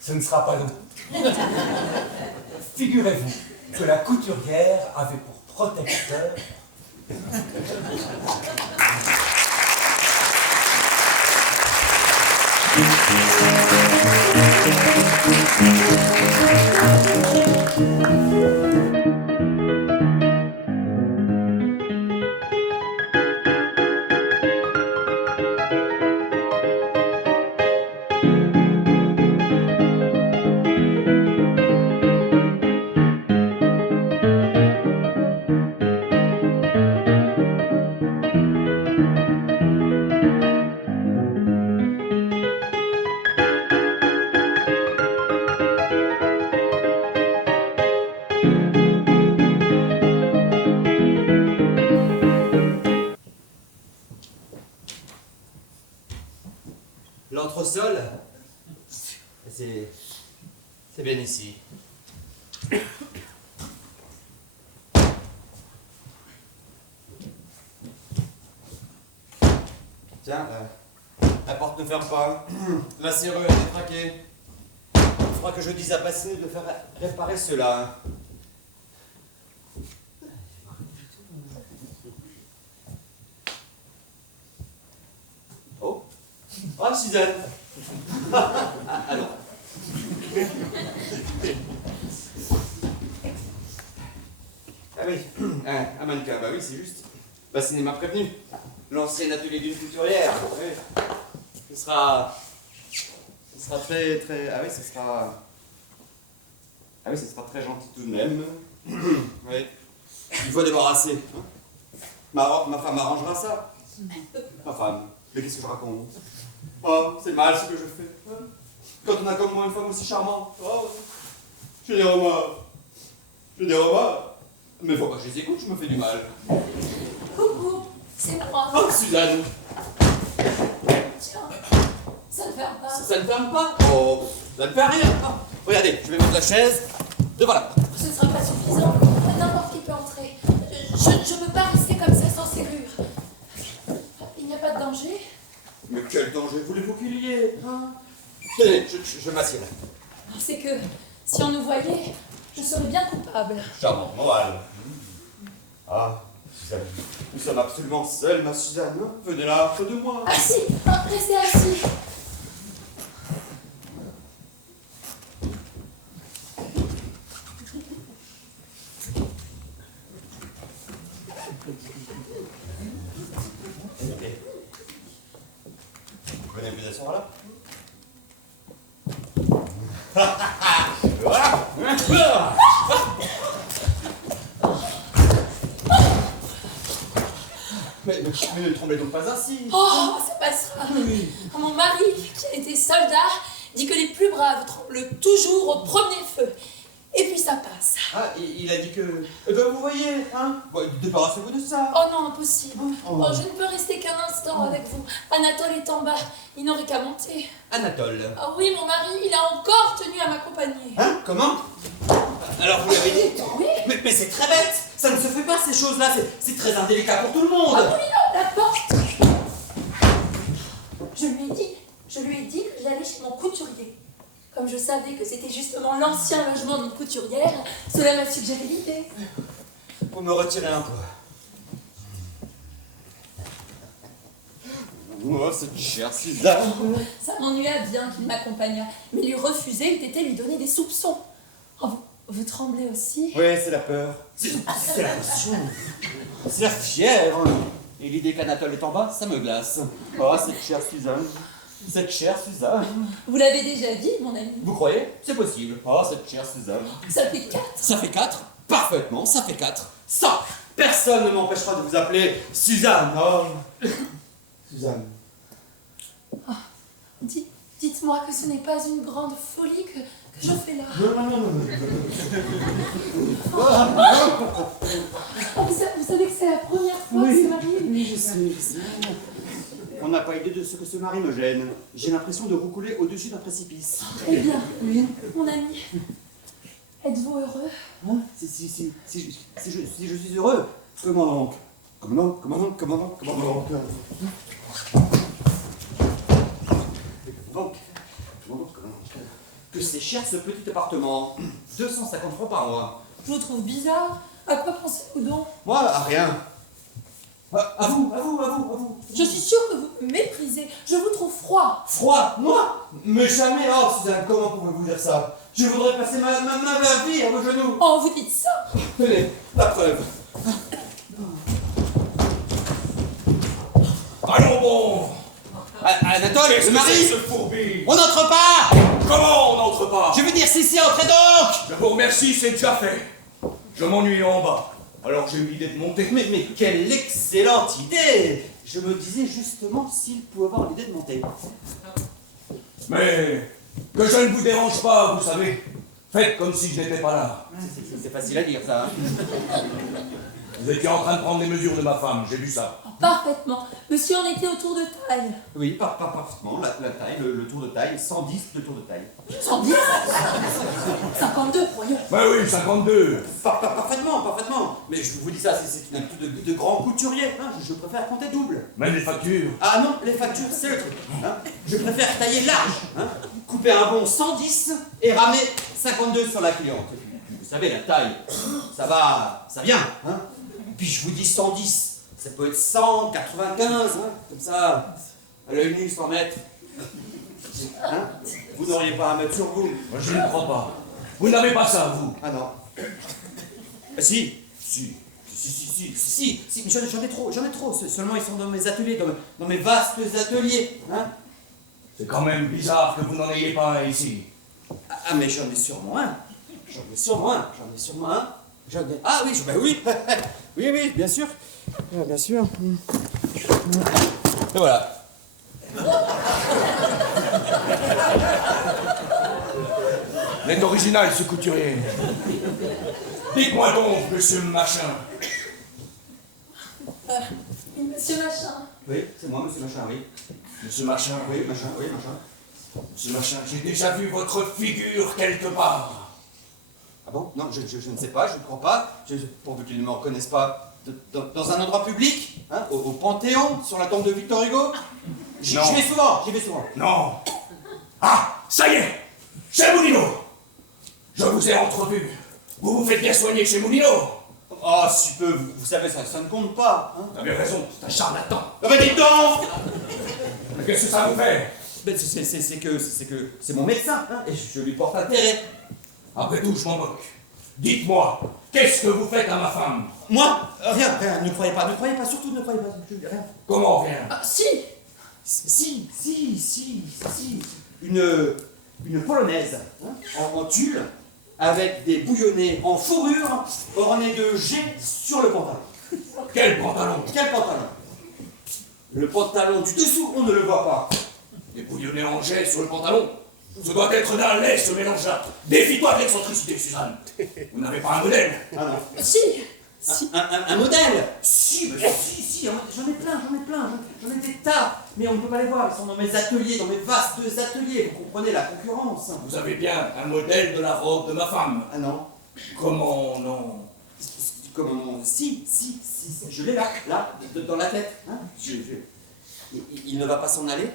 Ce ne sera pas long. Figurez-vous que la couturière avait pour protecteur... L'entresol, c'est bien ici. Tiens, la porte ne ferme pas. La serrure est détraquée. Il faudra que je dise à Bassinet de faire réparer cela. Oh, ah, Suzanne. Alors. Ah oui, un mannequin, bah oui, c'est juste. Bassinet m'a prévenu. L'ancien atelier d'une couturière. Oui. Ce sera très, très... Ah oui, ce sera... Ah oui, ce sera très gentil tout de même. Oui. Il faut débarrasser. Hein. Ma femme arrangera ça. Ma femme. Mais qu'est-ce que je raconte? Oh, c'est mal ce que je fais. Hein. Quand on a comme moi une femme aussi charmante. Oh, j'ai des remords. J'ai des remords. Mais faut pas que je les écoute, je me fais du mal. Coucou, c'est moi. Oh, Suzanne. Tiens, ça ne ferme pas. Ça ne ferme pas? Oh, ça ne fait rien. Oh, regardez, je vais mettre la chaise devant la porte. Ce ne sera pas suffisant. N'importe qui peut entrer. Je ne peux pas rester comme ça sans serrure. Il n'y a pas de danger? Mais quel danger voulez-vous qu'il y ait, hein? Tenez, je m'assieds là. C'est que si on nous voyait, je serais bien coupable. Charmante morale. Ah, Suzanne, nous sommes absolument seuls, ma Suzanne. Hein. Venez là, près de moi. Assis, restez assis. Venez vous asseoir là. Mais ne tremblez donc pas ainsi. Oh, ça passera. Mon mari, qui a été soldat, dit que les plus braves tremblent toujours au premier feu. Et puis ça passe. Ah, il a dit que... Eh ben vous voyez, hein. Bon, débarrassez-vous de ça. Oh non, impossible. Oh, je ne peux rester qu'un instant avec vous. Anatole est en bas. Il n'aurait qu'à monter. Anatole. Ah oui, mon mari, il a encore tenu à m'accompagner. Hein? Comment? Alors vous l'avez dit? Oui. Mais c'est très bête. Ça ne se fait pas ces choses-là. C'est très indélicat pour tout le monde. Ah oui, non, la porte. Je lui ai dit que j'allais chez mon couturier. Comme je savais que c'était justement l'ancien logement d'une couturière, cela m'a suggéré l'idée. Pour me retirer un peu. Oh, cette chère Suzanne. Ça m'ennuya bien qu'il m'accompagnât, mais lui refuser eût été lui donner des soupçons. Oh, vous tremblez aussi? Oui, c'est la peur. C'est la passion. C'est la fièvre. Et l'idée qu'Anatole est en bas, ça me glace. Oh, cette chère Suzanne. Cette chère Suzanne. Vous l'avez déjà dit, mon ami. Vous croyez? C'est possible. Oh, cette chère Suzanne. Ça fait 4. Ça fait 4? Parfaitement, ça fait 4. Ça, personne ne m'empêchera de vous appeler Suzanne. Oh. Suzanne. Dites Dites-moi que ce n'est pas une grande folie que je fais là. Oh, vous savez que c'est la première fois que ça m'arrive. Oui, je sais. On n'a pas idée de ce que ce mari me gêne. J'ai l'impression de roucouler au-dessus d'un précipice. Eh bien, mon ami, êtes-vous heureux? Hein? Si je suis heureux, comment donc? Comment donc? Que c'est cher ce petit appartement. 250 francs par mois. Je vous trouve bizarre. À quoi pensez-vous donc? Moi, à rien. À vous. Je suis sûre que vous me méprisez. Je vous trouve froid. Froid, moi? Mais jamais, oh Suzanne, comment pouvez-vous dire ça? Je voudrais passer ma vie à vos genoux. Oh, vous dites ça? Tenez, la preuve. Allons bon! Anatole, le mari, ce fourbi? on n'entre pas! Comment on n'entre pas? Je veux dire, si, entrez donc! Je vous remercie, c'est déjà fait. Je m'ennuie en bas. Alors j'ai eu l'idée de monter. Mais quelle excellente idée! Je me disais justement s'il pouvait avoir l'idée de monter. Mais que je ne vous dérange pas, vous savez. Faites comme si je n'étais pas là. C'est facile à dire, ça. Vous étiez en train de prendre les mesures de ma femme, j'ai vu ça. Oh, parfaitement. Monsieur en était au tour de taille. Oui, parfaitement, la taille, le tour de taille, 110 de tour de taille. 110 52, voyons. Mais oui, 52. Parfaitement. Mais je vous dis ça, c'est une habitude de grand couturier. Hein. Je préfère compter double. Même les factures. Ah non, les factures, c'est le truc. Hein. Je préfère tailler large. Hein. Couper un bon 110 et ramener 52 sur la cliente. Vous savez, la taille, ça vient. Hein. Puis je vous dis 110, ça peut être 100, 95, hein, comme ça, à l'œil nu, 100 mètres. Hein? Vous n'auriez pas à mettre sur vous. Moi, je ne crois pas. Vous n'avez pas ça, vous. Ah non. Ah, si, mais j'en ai trop. Seulement ils sont dans mes ateliers, dans mes vastes ateliers. Hein? C'est quand même bizarre que vous n'en ayez pas un ici. Ah, mais j'en ai sûrement un. Ah oui, oui. Oui, bien sûr. Bien sûr. Et voilà. Il est original, ce couturier. Dites-moi donc, monsieur Machin. Monsieur Machin. Oui, c'est moi, monsieur Machin, oui. Monsieur Machin. Oui, Machin. Monsieur Machin, j'ai déjà vu votre figure quelque part. Ah bon? Non, je ne sais pas, je ne crois pas. Pourvu qu'ils ne me reconnaissent pas dans un endroit public, hein, au Panthéon, sur la tombe de Victor Hugo. J'y vais souvent. Non. Ah, ça y est. Chez Moulineau. Je vous ai entrevu. Vous vous faites bien soigner chez Moulineau. Oh, si peu, vous savez, ça ne compte pas. Hein. Vous avez raison, c'est un charlatan. Ah ben dites donc! Mais qu'est-ce que ça vous fait? Ben, c'est que c'est mon médecin, hein, et je lui porte intérêt. Après tout, je m'en moque. Dites-moi, qu'est-ce que vous faites à ma femme? Moi? Rien, ne croyez pas, surtout ne croyez pas, rien. Comment rien? Ah, si. Si. Une polonaise, hein, en tulle, avec des bouillonnés en fourrure, ornés de G sur le pantalon. Quel pantalon? Le pantalon du dessous, on ne le voit pas. Des bouillonnés en jet sur le pantalon? Ce doit être d'un lait, ce mélange-là. Défie-toi de l'excentricité, Suzanne. Vous n'avez pas un modèle? Ah non. Si. Un modèle? Si, j'en ai plein, j'en ai des tas, mais on ne peut pas les voir, ils sont dans mes ateliers, dans mes vastes ateliers, vous comprenez la concurrence. Vous avez bien un modèle de la robe de ma femme? Ah non. Comment non? Si, je l'ai là, dans la tête. Hein. Il ne va pas s'en aller?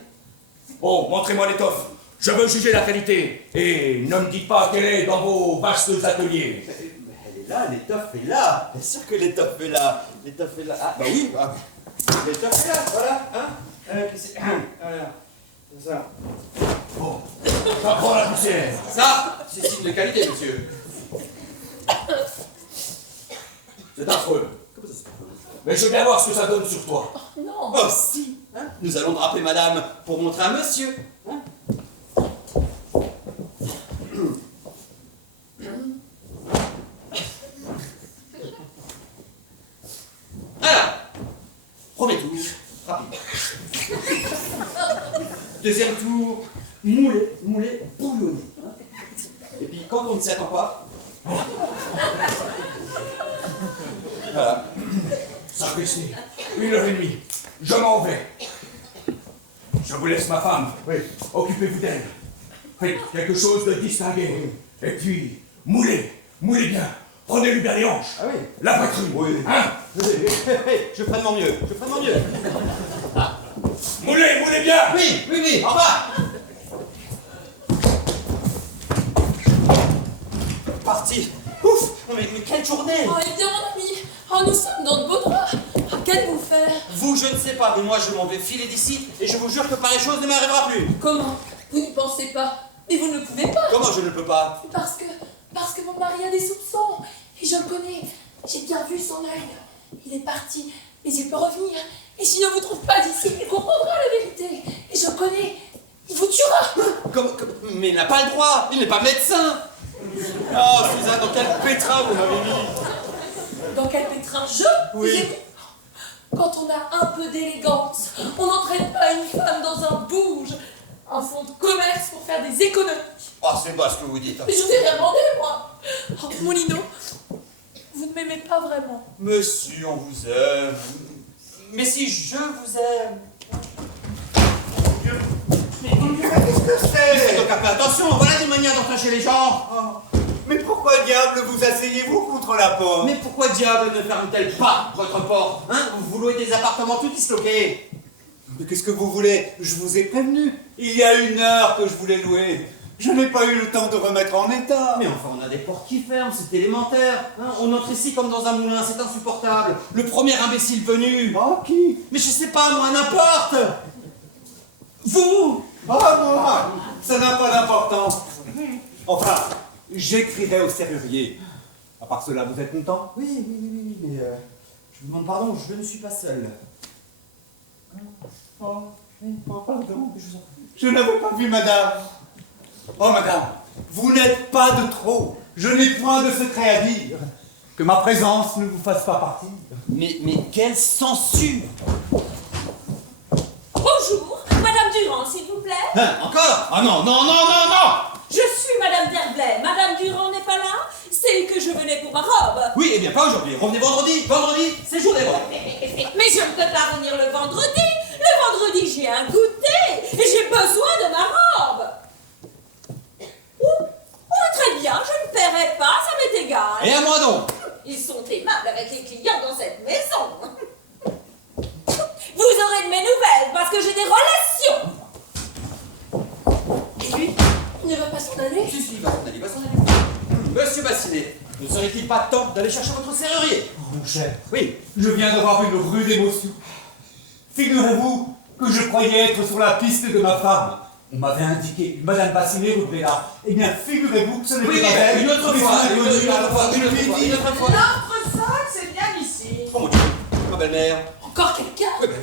Bon, montrez-moi l'étoffe. Je veux juger la qualité. Et ne me dites pas qu'elle est dans vos vastes ateliers. Elle est là, l'étoffe est là. Bien sûr que l'étoffe est là. Ah, bah oui, l'étoffe est là, voilà. Hein. Voilà. C'est ça. Bon, ça prend la poussière. Ça, c'est signe de qualité, monsieur. C'est affreux. Comment ça, c'est affreux? Mais je veux bien voir ce que ça donne sur toi. Non. Oh, si, hein. Nous allons draper madame pour montrer à monsieur. Hein. Alors, premier tour, rapide. Deuxième tour, moulé, bouillonné. Hein. Et puis quand on ne s'y attend pas, voilà. Ça fait 1h30. Je m'en vais. Je vous laisse ma femme. Oui. Occupez-vous d'elle. Faites quelque chose de distingué. Et puis, moulez bien. Prenez-lui bien les hanches. Ah oui. La poitrine. Oui. Hein? Je ferai de mon mieux, Moulez bien. Oui, au revoir. Parti. Ouf, mais quelle journée. Oh, eh bien, mon ami, nous sommes dans de beaux draps. Qu'allez-vous faire? Vous, je ne sais pas, mais moi je m'en vais filer d'ici et je vous jure que pareille chose ne m'arrivera plus. Comment? Vous n'y pensez pas? Mais vous ne pouvez pas. Comment je ne peux pas? Parce que mon mari a des soupçons. Et je le connais. J'ai bien vu son œil. Il est parti, mais il peut revenir. Et s'il ne vous trouve pas ici, il comprendra la vérité. Et je le connais. Il vous tuera. Mais il n'a pas le droit. Il n'est pas médecin. Oh, Suzanne, dans quel pétrin vous m'avez mis? Dans quel pétrin? Oui. Quand on a un peu d'élégance, on n'entraîne pas une femme dans un bouge, un fonds de commerce pour faire des économies. Oh, c'est bas ce que vous dites. Mais je vous ai rien demandé, moi. Oh, Molino, vous ne m'aimez pas vraiment. Monsieur, on vous aime. Mais si je vous aime. Mais qu'est-ce que c'est? Faites donc un peu attention, voilà des manières d'entacher les gens. Oh. Mais pourquoi diable vous asseyez-vous contre la porte? Mais pourquoi diable ne ferme-t-elle pas votre porte? Hein? Vous louez des appartements tout disloqués. Mais qu'est-ce que vous voulez? Je vous ai prévenu. Il y a 1 heure que je voulais louer. Je n'ai pas eu le temps de remettre en état. Mais enfin, on a des portes qui ferment, c'est élémentaire. Hein? On entre ici comme dans un moulin, c'est insupportable. Le premier imbécile venu. Oh, qui? Mais je sais pas, moi, n'importe. Vous. Ah, moi! Ça n'a pas d'importance. Enfin, j'écrirai au serrurier. À part cela, vous êtes content? Oui, mais je vous demande pardon, je ne suis pas seul. Oh, pardon. Je n'avais pas vu madame. Oh, madame, vous n'êtes pas de trop. Je n'ai point de secret à dire. Que ma présence ne vous fasse pas partir. Mais quelle censure! Bonjour, Madame Durand, s'il vous plaît. Hein, encore? Ah non! Je suis Madame Derblay. Madame Durand n'est pas là? C'est que je venais pour ma robe. Oui, eh bien pas aujourd'hui. Revenez vendredi. Vendredi, c'est jour des robes. Mais je ne peux pas venir le vendredi. Le vendredi, j'ai un goûter et j'ai besoin de ma robe. Oh, très bien, je ne paierai pas, ça m'est égal. Et à moi donc! Ils sont aimables avec les clients dans cette maison. Vous aurez de mes nouvelles parce que j'ai des relations. Et lui, il ne va pas s'en aller? Si, il va s'en aller. Monsieur Bassinet, ne serait-il pas temps d'aller chercher votre serrurier? Oh, mon cher, Oui. je viens d'avoir une rude émotion. Figurez-vous que je croyais être sur la piste de ma femme. On m'avait indiqué une Madame Bassinet rue Béla. Eh bien, figurez-vous que ce n'était Oui, pas elle. une autre mais fois, c'est une autre fois. L'entresol, c'est bien ici. Oh mon Dieu, ma belle-mère. Encore quelqu'un? Oui, ben,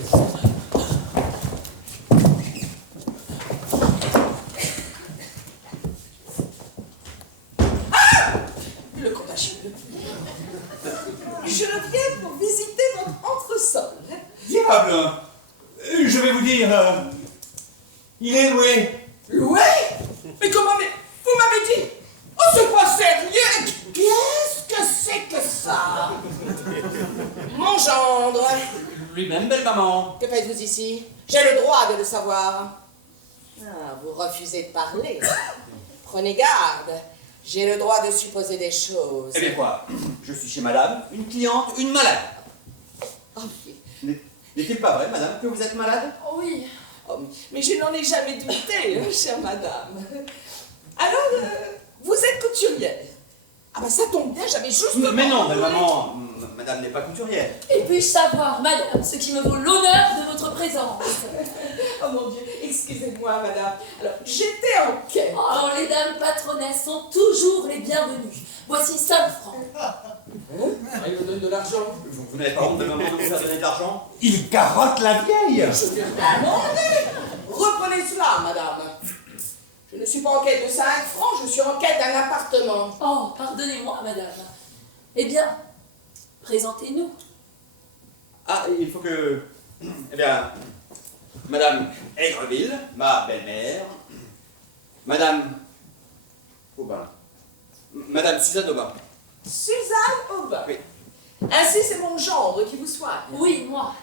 Le contagieux. Je viens pour visiter votre entresol. Diable, je vais vous dire, il est loué. Loué? Mais comment vous m'avez dit? Oh, c'est pas sérieux! Qu'est-ce que c'est que ça? Mon gendre, lui-même, belle maman. que faites-vous ici? J'ai le droit de le savoir. Ah, vous refusez de parler. Prenez garde. J'ai le droit de supposer des choses. Eh bien quoi? Je suis chez madame, une cliente, une malade. Oh, N'est-il pas vrai, madame, que vous êtes malade? Oh oui. oh, mais je n'en ai jamais douté, chère madame. Alors, vous êtes couturière? Ah bah ça tombe bien, j'avais justement... Mais non, belle maman, madame n'est pas couturière. Et puis-je savoir, madame, ce qui me vaut l'honneur de votre présence? Oh mon Dieu, excusez-moi, madame. Alors, j'étais en quête. Oh, les dames patronesses sont toujours les bienvenues. Voici 5 francs. Elle me donne de l'argent. Vous n'avez pas honte de maman de vous faire donner de l'argent? Il carotte la vieille. Je vais demander. Reprenez cela, madame. Je ne suis pas en quête de 5 francs, je suis en quête d'un appartement. Oh, pardonnez-moi, madame. Eh bien, présentez-nous. Ah, il faut que... Eh bien, madame Aigreville, ma belle-mère, Madame Aubin. Madame Suzanne Aubin. Suzanne Aubin. Oui. Ainsi, c'est mon gendre qui vous soigne. Oui, moi.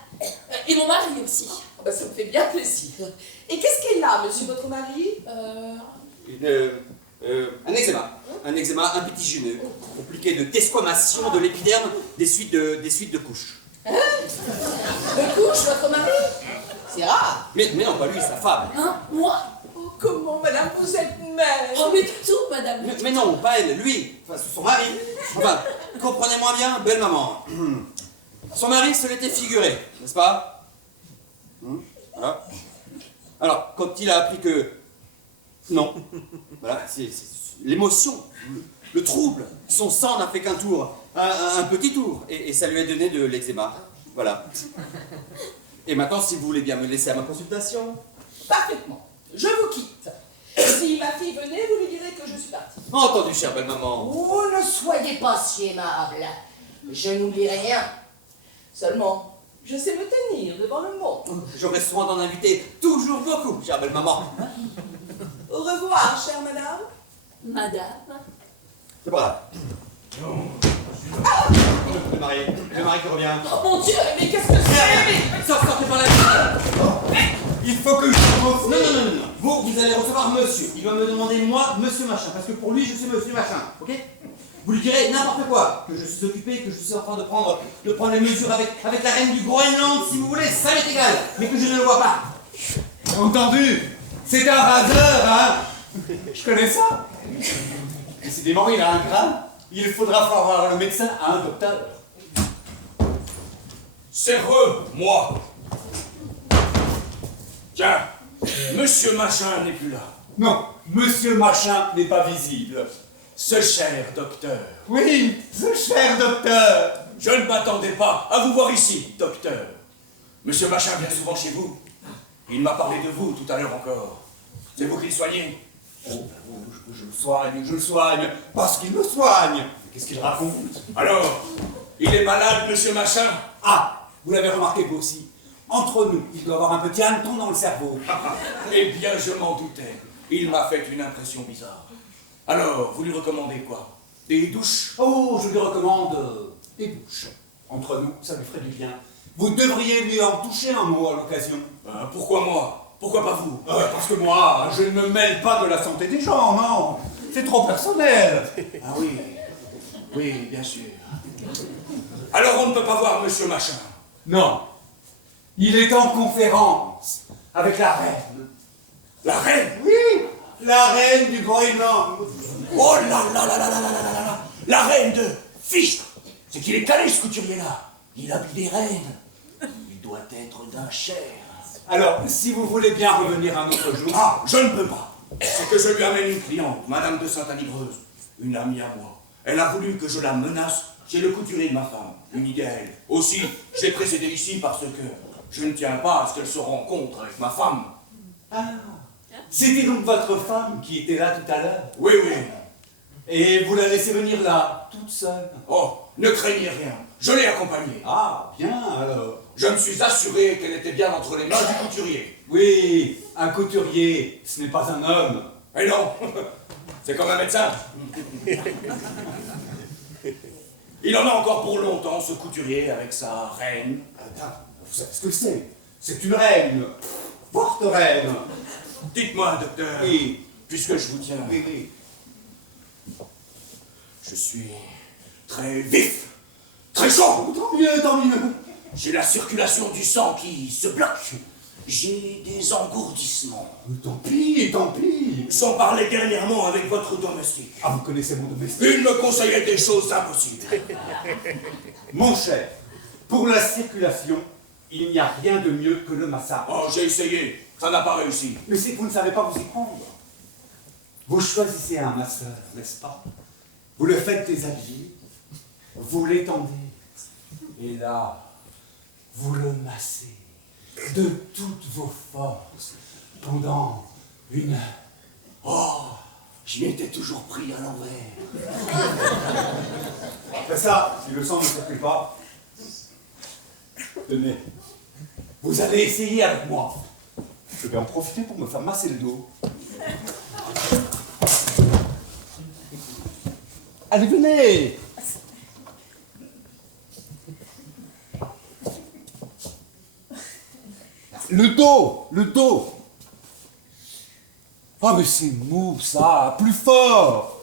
Et mon mari aussi. Oh, ben, ça me fait bien plaisir. Et qu'est-ce qu'il a, monsieur votre mari? Un eczéma. Un eczéma impétigineux, compliqué de desquamation de l'épiderme des suites de couches. De couche, votre mari? C'est rare. Mais non, pas lui, sa femme. Hein? Moi? Oh, comment, madame, vous êtes mère? Oh, mais tout, madame. Mais non, pas elle, lui. Enfin, son mari. Enfin, comprenez-moi bien, belle maman. Son mari se l'était figuré, n'est-ce pas? Voilà. Alors, quand il a appris que... Non. Voilà, c'est l'émotion, le trouble. Son sang n'a fait qu'un tour, un petit tour, et ça lui a donné de l'eczéma. Voilà. Et maintenant, si vous voulez bien me laisser à ma consultation... Parfaitement. Je vous quitte. Si ma fille venait, vous lui direz que je suis partie. Entendu, chère belle maman. Oh, ne soyez pas si aimable. Je n'oublierai rien. Seulement, je sais me tenir devant le monde. J'aurai soin d'en inviter toujours beaucoup, chère belle maman. Au revoir, chère madame. Madame. C'est pas là. Le mari qui revient. Oh mon Dieu, mais qu'est-ce que c'est? Sortez par la Il faut que je commence. Non. Vous allez recevoir monsieur. Il va me demander, moi, monsieur machin, parce que pour lui, je suis monsieur machin, ok? Vous lui direz n'importe quoi, que je suis occupé, que je suis en train de prendre les mesures avec la reine du Groenland, si vous voulez, ça m'est égal, mais que je ne le vois pas. Entendu. C'est un raseur, hein. Je connais ça. Décidément, il a un crâne. Il faudra faire voir le médecin à un docteur. C'est moi. Tiens, monsieur Machin n'est plus là. Non, monsieur Machin n'est pas visible. Ce cher docteur. Oui, ce cher docteur. Je ne m'attendais pas à vous voir ici, docteur. Monsieur Machin vient souvent chez vous. Il m'a parlé de vous tout à l'heure encore. C'est vous qui le soignez? Oh, je le soigne, parce qu'il me soigne. Qu'est-ce qu'il raconte? Alors, il est malade, monsieur Machin? Ah, vous l'avez remarqué vous aussi. Entre nous, il doit avoir un petit hanneton dans le cerveau. Eh bien, je m'en doutais. Il m'a fait une impression bizarre. Alors, vous lui recommandez quoi? Des douches? Oh, je lui recommande des douches. Entre nous, ça lui ferait du bien. Vous devriez lui en toucher un mot à l'occasion. Pourquoi moi? Pourquoi pas vous? Parce que moi, je ne me mêle pas de la santé des gens, non. C'est trop personnel. Ah oui, oui, bien sûr. Alors on ne peut pas voir monsieur Machin? Non. Il est en conférence avec la reine. La reine? Oui, la reine du Groenland. Oh là là là là là là là là là! La reine de Fichte! C'est qu'il est calé ce couturier-là. Il habille des reines. Il doit être d'un cher. Alors, si vous voulez bien revenir un autre jour... Ah, je ne peux pas. C'est que je lui amène une cliente, Madame de Sainte-Anibreuse, une amie à moi. Elle a voulu que je la menace chez le couturier de ma femme, une idée à elle. Aussi, j'ai précédé ici parce que je ne tiens pas à ce qu'elle se rencontre avec ma femme. Ah, c'était donc votre femme qui était là tout à l'heure? Oui, oui. Et vous la laissez venir là, toute seule? Oh, ne craignez rien, je l'ai accompagnée. Ah, bien alors. Je me suis assuré qu'elle était bien entre les mains du couturier. Oui, un couturier, ce n'est pas un homme. Mais non, c'est comme un médecin. Il en a encore pour longtemps, ce couturier, avec sa reine. Vous savez ce que c'est? C'est une reine, forte reine. Dites-moi, docteur, Oui, puisque je vous tiens, oui. je suis très vif, très chaud. Tant mieux, tant mieux. J'ai la circulation du sang qui se bloque. J'ai des engourdissements. Tant pis, tant pis. J'en parlais dernièrement avec votre domestique. Ah, vous connaissez mon domestique? Il me conseillait des choses impossibles. Mon cher, pour la circulation, il n'y a rien de mieux que le massage. Oh, j'ai essayé, ça n'a pas réussi. Mais c'est que vous ne savez pas vous y prendre. Vous choisissez un masseur, n'est-ce pas? Vous le faites déshabiller, vous l'étendez, et là, vous le massez de toutes vos forces pendant une heure. Oh, je m'étais toujours pris à l'envers. Après ça, si le sang ne circule pas, tenez, vous allez essayer avec moi. Je vais en profiter pour me faire masser le dos. Allez, venez. Le dos. Ah, mais c'est mou, ça. Plus fort.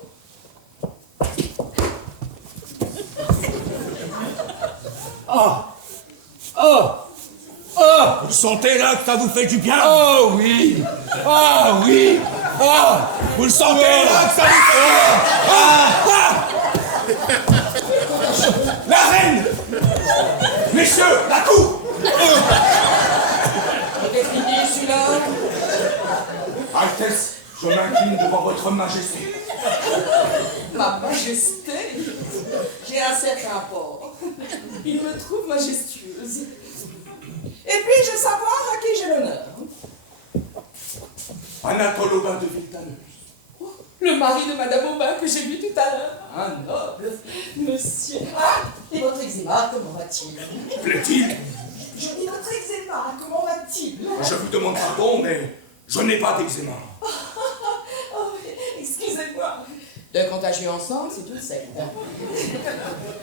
Vous sentez là que ça vous fait du bien? Oh oui. Ah oui. Ah. Vous le sentez là que ça vous fait... La reine! Messieurs, la cour! Qu'est-ce qu'il dit, celui-là? Altesse, je m'incline devant votre majesté. Ma majesté? J'ai un certain rapport. Il me trouve majestueuse. Et puis-je savoir à qui j'ai l'honneur? Anatole Aubin de Villetaneuse. Le mari de Madame Aubin que j'ai vu tout à l'heure. Un noble. Monsieur. Ah, et votre eczéma, comment va-t-il? Plaît-il? Je dis votre eczéma, comment va-t-il? Je vous demande pardon, mais je n'ai pas d'eczéma. Oh, excusez-moi. De contagieux ensemble, c'est toute celle.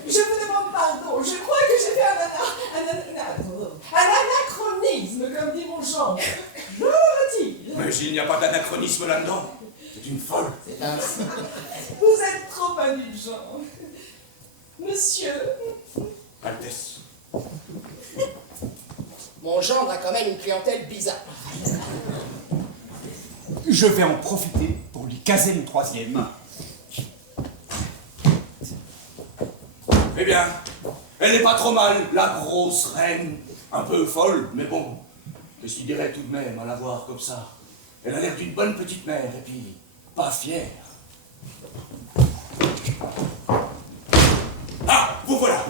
Je vous demande pardon. Je crois que j'ai fait un anachronisme, comme dit mon genre. Je retire. Mais il n'y a pas d'anachronisme là-dedans. C'est une folle. C'est ainsi. Vous êtes trop indulgent. Monsieur. Altesse. Mon gendre a quand même une clientèle bizarre. Je vais en profiter pour lui caser une troisième. Eh bien, elle n'est pas trop mal, la grosse reine. Un peu folle, mais bon. Qu'est-ce qu'il dirait tout de même à la voir comme ça? Elle a l'air d'une bonne petite mère, et puis pas fière. Ah, vous voilà.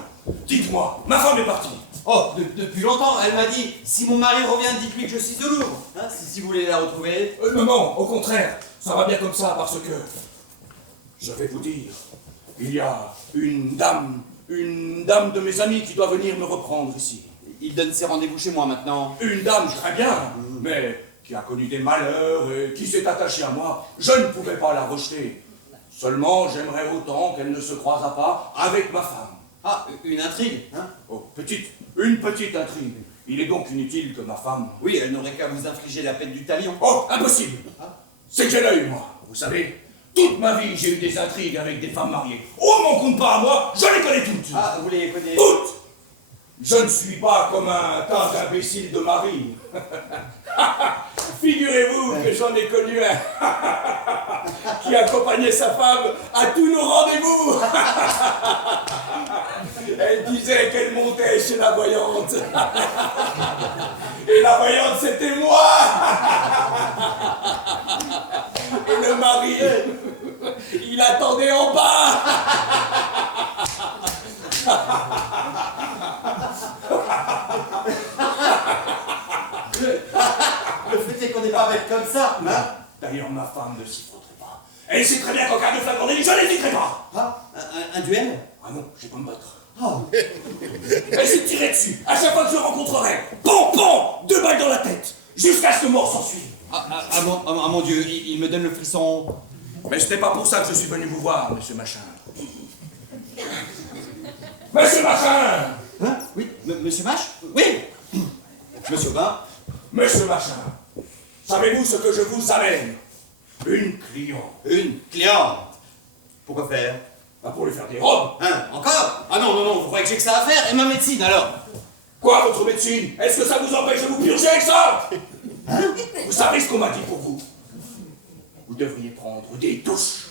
Dites-moi, ma femme est partie. Oh, depuis longtemps, elle m'a dit, si mon mari revient, dites-lui que je suis de Louvre. Hein, si vous voulez la retrouver. Non, au contraire, ça va bien comme ça, parce que... Je vais vous dire, il y a une dame de mes amis qui doit venir me reprendre ici. Il donne ses rendez-vous chez moi maintenant. Une dame, je très bien, mais qui a connu des malheurs et qui s'est attachée à moi. Je ne pouvais pas la rejeter. Seulement, j'aimerais autant qu'elle ne se croisât pas avec ma femme. Ah, une intrigue, hein? Oh, une petite intrigue. Il est donc inutile que ma femme... Oui, elle n'aurait qu'à vous infliger la peine du talion. Oh, impossible. C'est que j'ai l'œil, moi. Vous savez, toute ma vie, j'ai eu des intrigues avec des femmes mariées. Oh, m'en compte pas à moi, je les connais toutes. Ah, vous les connaissez? Toutes. Je ne suis pas comme un tas d'imbéciles de mari. Figurez-vous que j'en ai connu un qui accompagnait sa femme à tous nos rendez-vous. Elle disait qu'elle montait chez la voyante. Et la voyante, c'était moi. Et le mari, il attendait en bas. Le fait est qu'on n'est pas bête comme ça, hein? D'ailleurs, ma femme ne s'y frottrait pas. Elle sait très bien qu'en cas de flagrant délit, je n'hésiterai pas. Ah, un duel? Ah non, je vais pas me battre. Oh. Elle s'est tirée dessus. À chaque fois que je rencontrerai, bon, 2 balles dans la tête, jusqu'à ce que mort s'en suive. Ah mon Dieu, il me donne le frisson. Mais ce n'est pas pour ça que je suis venu vous voir, monsieur Machin. Monsieur Machin! Hein? Oui, monsieur Mach? Oui! Monsieur Aubin? Monsieur Machin, savez-vous ce que je vous amène? Une cliente. Une cliente? Pourquoi faire? Bah pour lui faire des robes. Hein? Encore? Ah non, vous croyez que j'ai que ça à faire? Et ma médecine alors? Quoi, votre médecine? Est-ce que ça vous empêche de vous purger avec ça? Hein? Vous savez ce qu'on m'a dit pour vous? Vous devriez prendre des douches.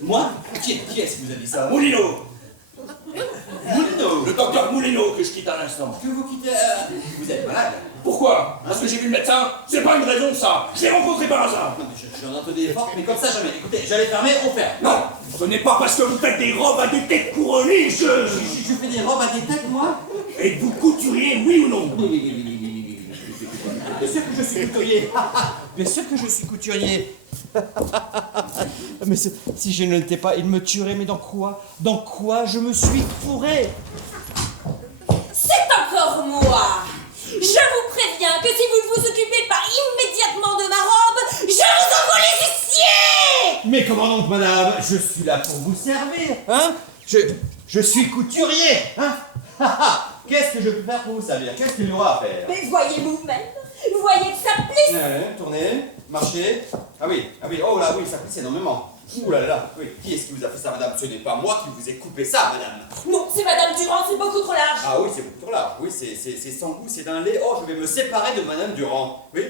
Moi? Qui est-ce qui vous a dit ça? Moulineau. Moulineau? Le docteur Moulineau que je quitte à l'instant. Que vous quittez... Vous êtes malade? Pourquoi? Parce que j'ai vu le médecin? C'est pas une raison ça. Je l'ai rencontré par hasard. Non, mais j'en entendais fort, mais comme ça jamais. Écoutez, j'allais fermer, on ferme. Non, ce n'est pas parce que vous faites des robes à des têtes couronnées, Je fais des robes à des têtes, moi? Êtes-vous couturier, oui ou non? Oui. Bien sûr que je suis couturier. Bien sûr que je suis couturier. Mais si je ne l'étais pas, il me tuerait. Mais dans quoi? Dans quoi je me suis fourré? C'est encore moi. Je vous préviens que si vous ne vous occupez pas immédiatement de ma robe, je vous envoie les huissiers. comment donc, madame? Je suis là pour vous servir, hein? Je suis couturier, hein? Qu'est-ce que je peux faire pour vous servir? Qu'est-ce qu'il y aura à faire? Mais voyez vous-même, vous voyez que ça plisse. Tournez, marchez. Ah oui, oh là, oui, ça plisse énormément. Ouh là là, oui. Qui est-ce qui vous a fait ça, madame? Ce n'est pas moi qui vous ai coupé ça, madame. Non, c'est Madame Durand, c'est beaucoup trop large. Ah oui, c'est beaucoup trop large. Oui, c'est sans goût, c'est d'un lait. Oh, je vais me séparer de madame Durand. Oui.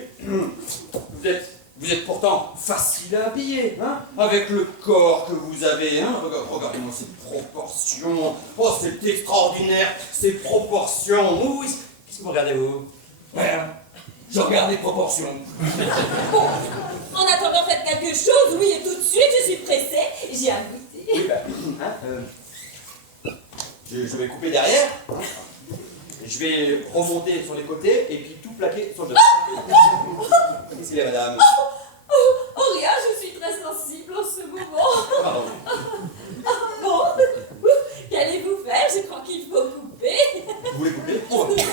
Vous êtes pourtant facile à habiller, hein? Avec le corps que vous avez, hein? Regardez-moi ces proportions. Oh, c'est extraordinaire, ces proportions. Oui, qu'est-ce que vous regardez, vous? Je regarde les proportions. Bon, en attendant, faites quelque chose, oui, et tout de suite, je suis pressée, j'ai à goûter. Oui, je vais couper derrière. Je vais remonter sur les côtés et puis tout plaquer sur le dos. Qu'est-ce qu'il y a, madame? Oh, rien, je suis très sensible en ce moment. Pardon. Bon, qu'allez-vous faire? Je crois qu'il faut couper. Vous voulez couper? On va couper.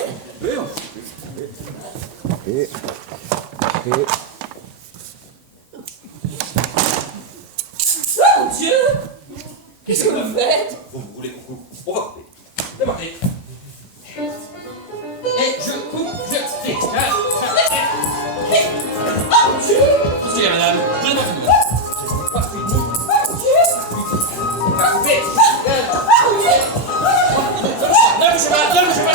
Oui, on va couper. Oh mon Dieu! Qu'est-ce que vous faites? Vous voulez qu'on coupe? On va couper. C'est parti. Et je coupe, je fixe. Oh mon Dieu! Qu'est-ce qu'il y a, madame? Je n'ai pas fini. Pas fini. Oh mon Dieu! Pas coupé. Ne bougez pas, ne bougez pas.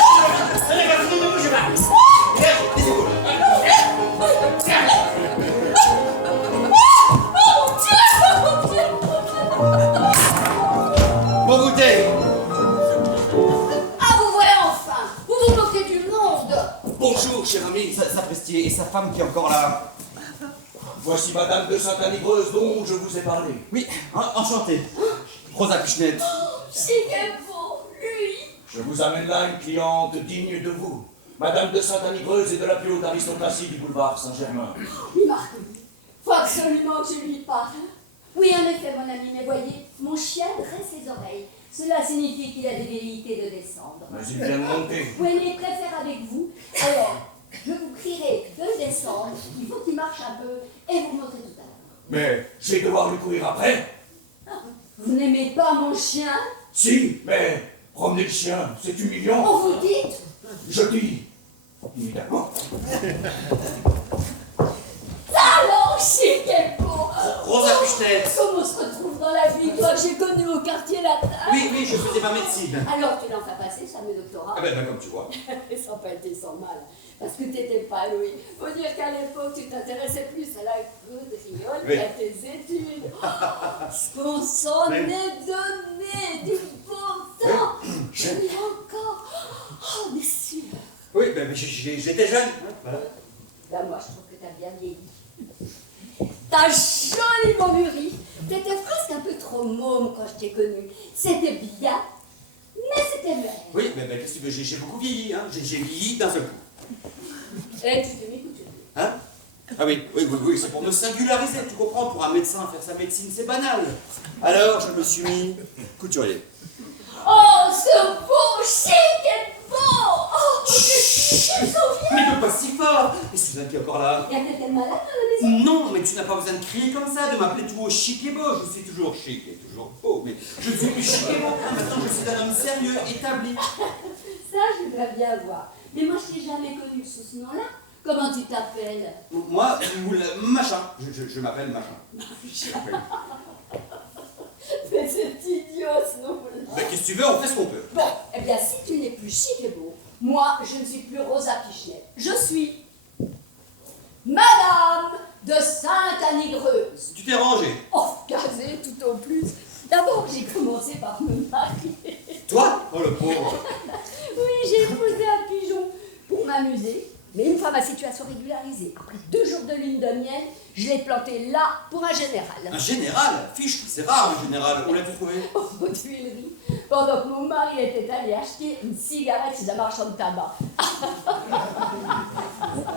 Ce n'est pas fini, ne bougez pas. Regardez, les épaules. Bon goûter. Ah, vous voilà enfin! Vous vous moquez du monde! Bonjour, cher ami. Sapristi et sa femme qui est encore là. Voici Madame de Sainte-Anivreuse dont je vous ai parlé. Oui, enchanté. Rosa Pichenet. C'est quel beau, lui! Je vous amène là une cliente digne de vous. Madame de Sainte-Anivreuse est de la plus haute aristocratie du boulevard Saint-Germain. Il m'a reconnu. Faut absolument que je lui parle. Oui, en effet, mon ami, mais voyez, mon chien dresse ses oreilles. Cela signifie qu'il a des velléités de descendre. Mais il vient de monter. Oui, mais il préfère avec vous. Alors, je vous crierai de descendre. Il faut qu'il marche un peu et vous montrez tout à l'heure. Mais je vais devoir lui courir après. Vous n'aimez pas mon chien? Si, mais promener le chien, c'est humiliant. Oh, vous dites? Je dis, évidemment. Alors, c'est quel beau! Rosa Pichenet. Comment on se retrouve dans la vie, toi que j'ai connu au quartier latin? Oui, je faisais ma médecine. Alors, tu l'en fais passer, ça, mes doctorats? Ah ben, comme tu vois. Ça n'a pas été sans mal. Parce que t'étais pas Louis. Faut dire qu'à l'époque, tu t'intéressais plus à la gaudriole Oui. qu'à tes études. Oh, on s'en est donné du bon temps. Je l'ai encore. Oh, mais sûr. Oui, ben, j'étais jeune. Voilà. Ben, moi, je trouve que t'as bien vieilli. T'as joliment mûri. T'étais presque un peu trop môme quand je t'ai connu. C'était bien, mais c'était vrai. Oui, mais qu'est-ce que tu veux, j'ai beaucoup vieilli, hein. J'ai vieilli d'un seul coup. Et tu t'es mis couturier. Hein? Ah oui, c'est pour me singulariser, tu comprends, pour un médecin faire sa médecine, c'est banal. Alors, je me suis mis couturier. Oh, ce beau chic est beau. Oh, je me souviens. Mais pas si fort. Et Suzanne qui est encore là? Il y a quelqu'un de malade dans la maison? Non, mais tu n'as pas besoin de crier comme ça, de m'appeler tout haut chic et beau. Je suis toujours chic et toujours beau, mais je ne suis plus chic et beau. Maintenant, je suis un homme sérieux, établi. Ça, je voudrais bien voir. Mais moi, je t'ai jamais connu sous ce nom-là. Comment tu t'appelles? Moi, machin. Je m'appelle machin. Mais c'est idiot ce nom-là. Mais qu'est-ce que tu veux, on fait ce qu'on peut. Bon, eh bien, si tu n'es plus chic et beau, moi, je ne suis plus Rosa Pichenet. Je suis Madame de Sainte-Anivreuse. Tu t'es rangé. Oh, casé tout au plus. D'abord, j'ai commencé par me marier. Toi? Oh le pauvre. Oui, j'ai épousé un pigeon pour m'amuser. Mais une fois ma situation régularisée, après 2 jours de lune de miel, je l'ai planté là pour un général. Un général? Fiche, c'est rare un général. Où l'as-tu trouvé? Aux Tuileries, pendant que mon mari était allé acheter une cigarette chez un marchand de tabac.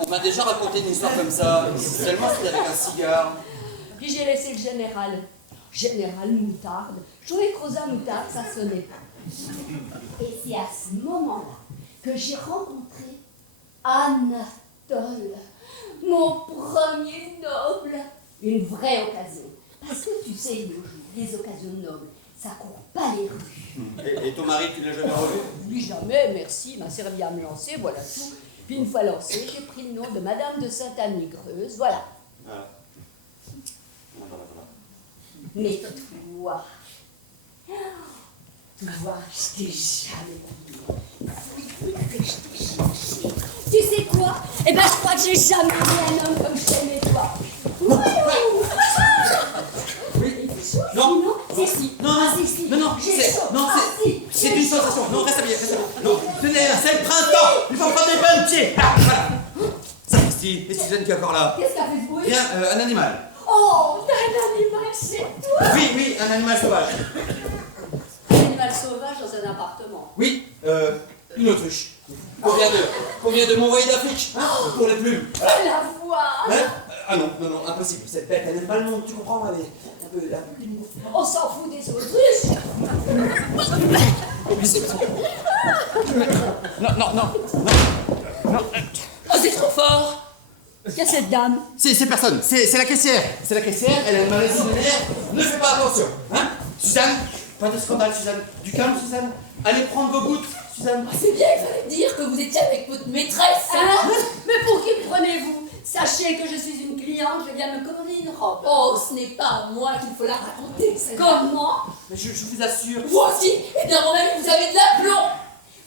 On m'a déjà raconté une histoire comme ça. Seulement c'était avec un cigare. Puis j'ai laissé le général. Général Moutarde. Je trouvais que Rosa Moutarde, ça sonnait pas. Et c'est à ce moment-là que j'ai rencontré Anatole, mon premier noble. Une vraie occasion. Parce que tu sais, nos jours, les occasions nobles, ça court pas les rues. Et ton mari, tu l'as jamais revu? Lui, jamais, merci, il m'a servi à me lancer, voilà tout. Puis une fois lancé, j'ai pris le nom de Madame de Sainte-Anne-Nigreuse, voilà. Voilà. Mais toi, je t'ai jamais vu. Je t'ai cherché. Tu sais quoi? Eh ben, je crois que j'ai jamais vu un homme comme je t'aimais, toi. Non. C'est si. Non, c'est une sensation. Non, reste habillé, reste habillé. Non, c'est le printemps. Il faut prendre des bains de pied. Ah, voilà. Sapristi, et Suzanne qui est encore là. Qu'est-ce qu'a fait ce bruit? Bien, un animal. Oh, t'as un animal chez toi? Oui, un animal sauvage. Un animal sauvage dans un appartement. Oui, une autruche. Combien de m'envoyer d'Afrique, hein, pour les plumes. Voilà. La voix. Hein? Ah non, impossible. Cette bête, elle n'aime pas le monde, tu comprends, elle est un peu là. On s'en fout des autruches. Non. Oh, c'est trop fort. Qui a cette dame? C'est personne, c'est la caissière. C'est la caissière, elle a une maladie lunaire, ne fais pas attention. Hein? Suzanne, pas de scandale, Suzanne. Du calme, Suzanne. Allez prendre vos gouttes, Suzanne. C'est bien, il fallait dire que vous étiez avec votre maîtresse. Hein? Mais pour qui me prenez-vous? Sachez que je suis une cliente, je viens me commander une robe. Oh, ce n'est pas à moi qu'il faut la raconter, celle-là. Comment? Mais je vous assure. Vous aussi? Eh bien, mon ami, vous avez de l'aplomb.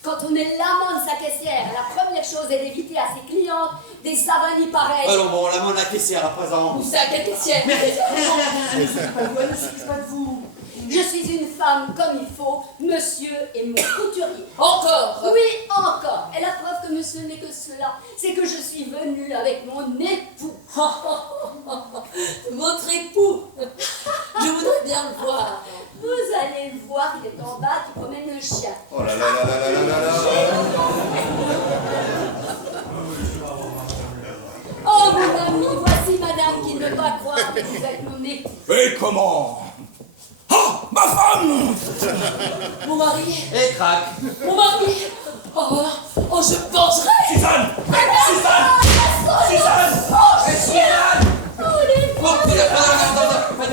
Quand on est l'amant de sa caissière, la première chose est d'éviter à ses clientes des avanies pareilles. Allons, bon, la main de la caissière à présent. Vous savez quelle caissière? Mais elle ne s'occupe pas de vous, elle ne s'occupe pas de vous. Je suis une femme comme il faut, monsieur est mon couturier. Encore? Oui, encore. Et la preuve que monsieur n'est que cela, c'est que je suis venue avec mon époux. Votre époux? Je voudrais bien le voir. Vous allez le voir, il est en bas, qui promène le chien. Oh là là là là là là là. Oh mon ami, voici madame qui ne veut pas croire que vous êtes mon époux. Et comment? Ah, ma femme! Mon mari? Et crac. Mon mari? Oh, je me vengerai! Suzanne! Suzanne! Suzanne! Oh, Suzanne! Oh, pas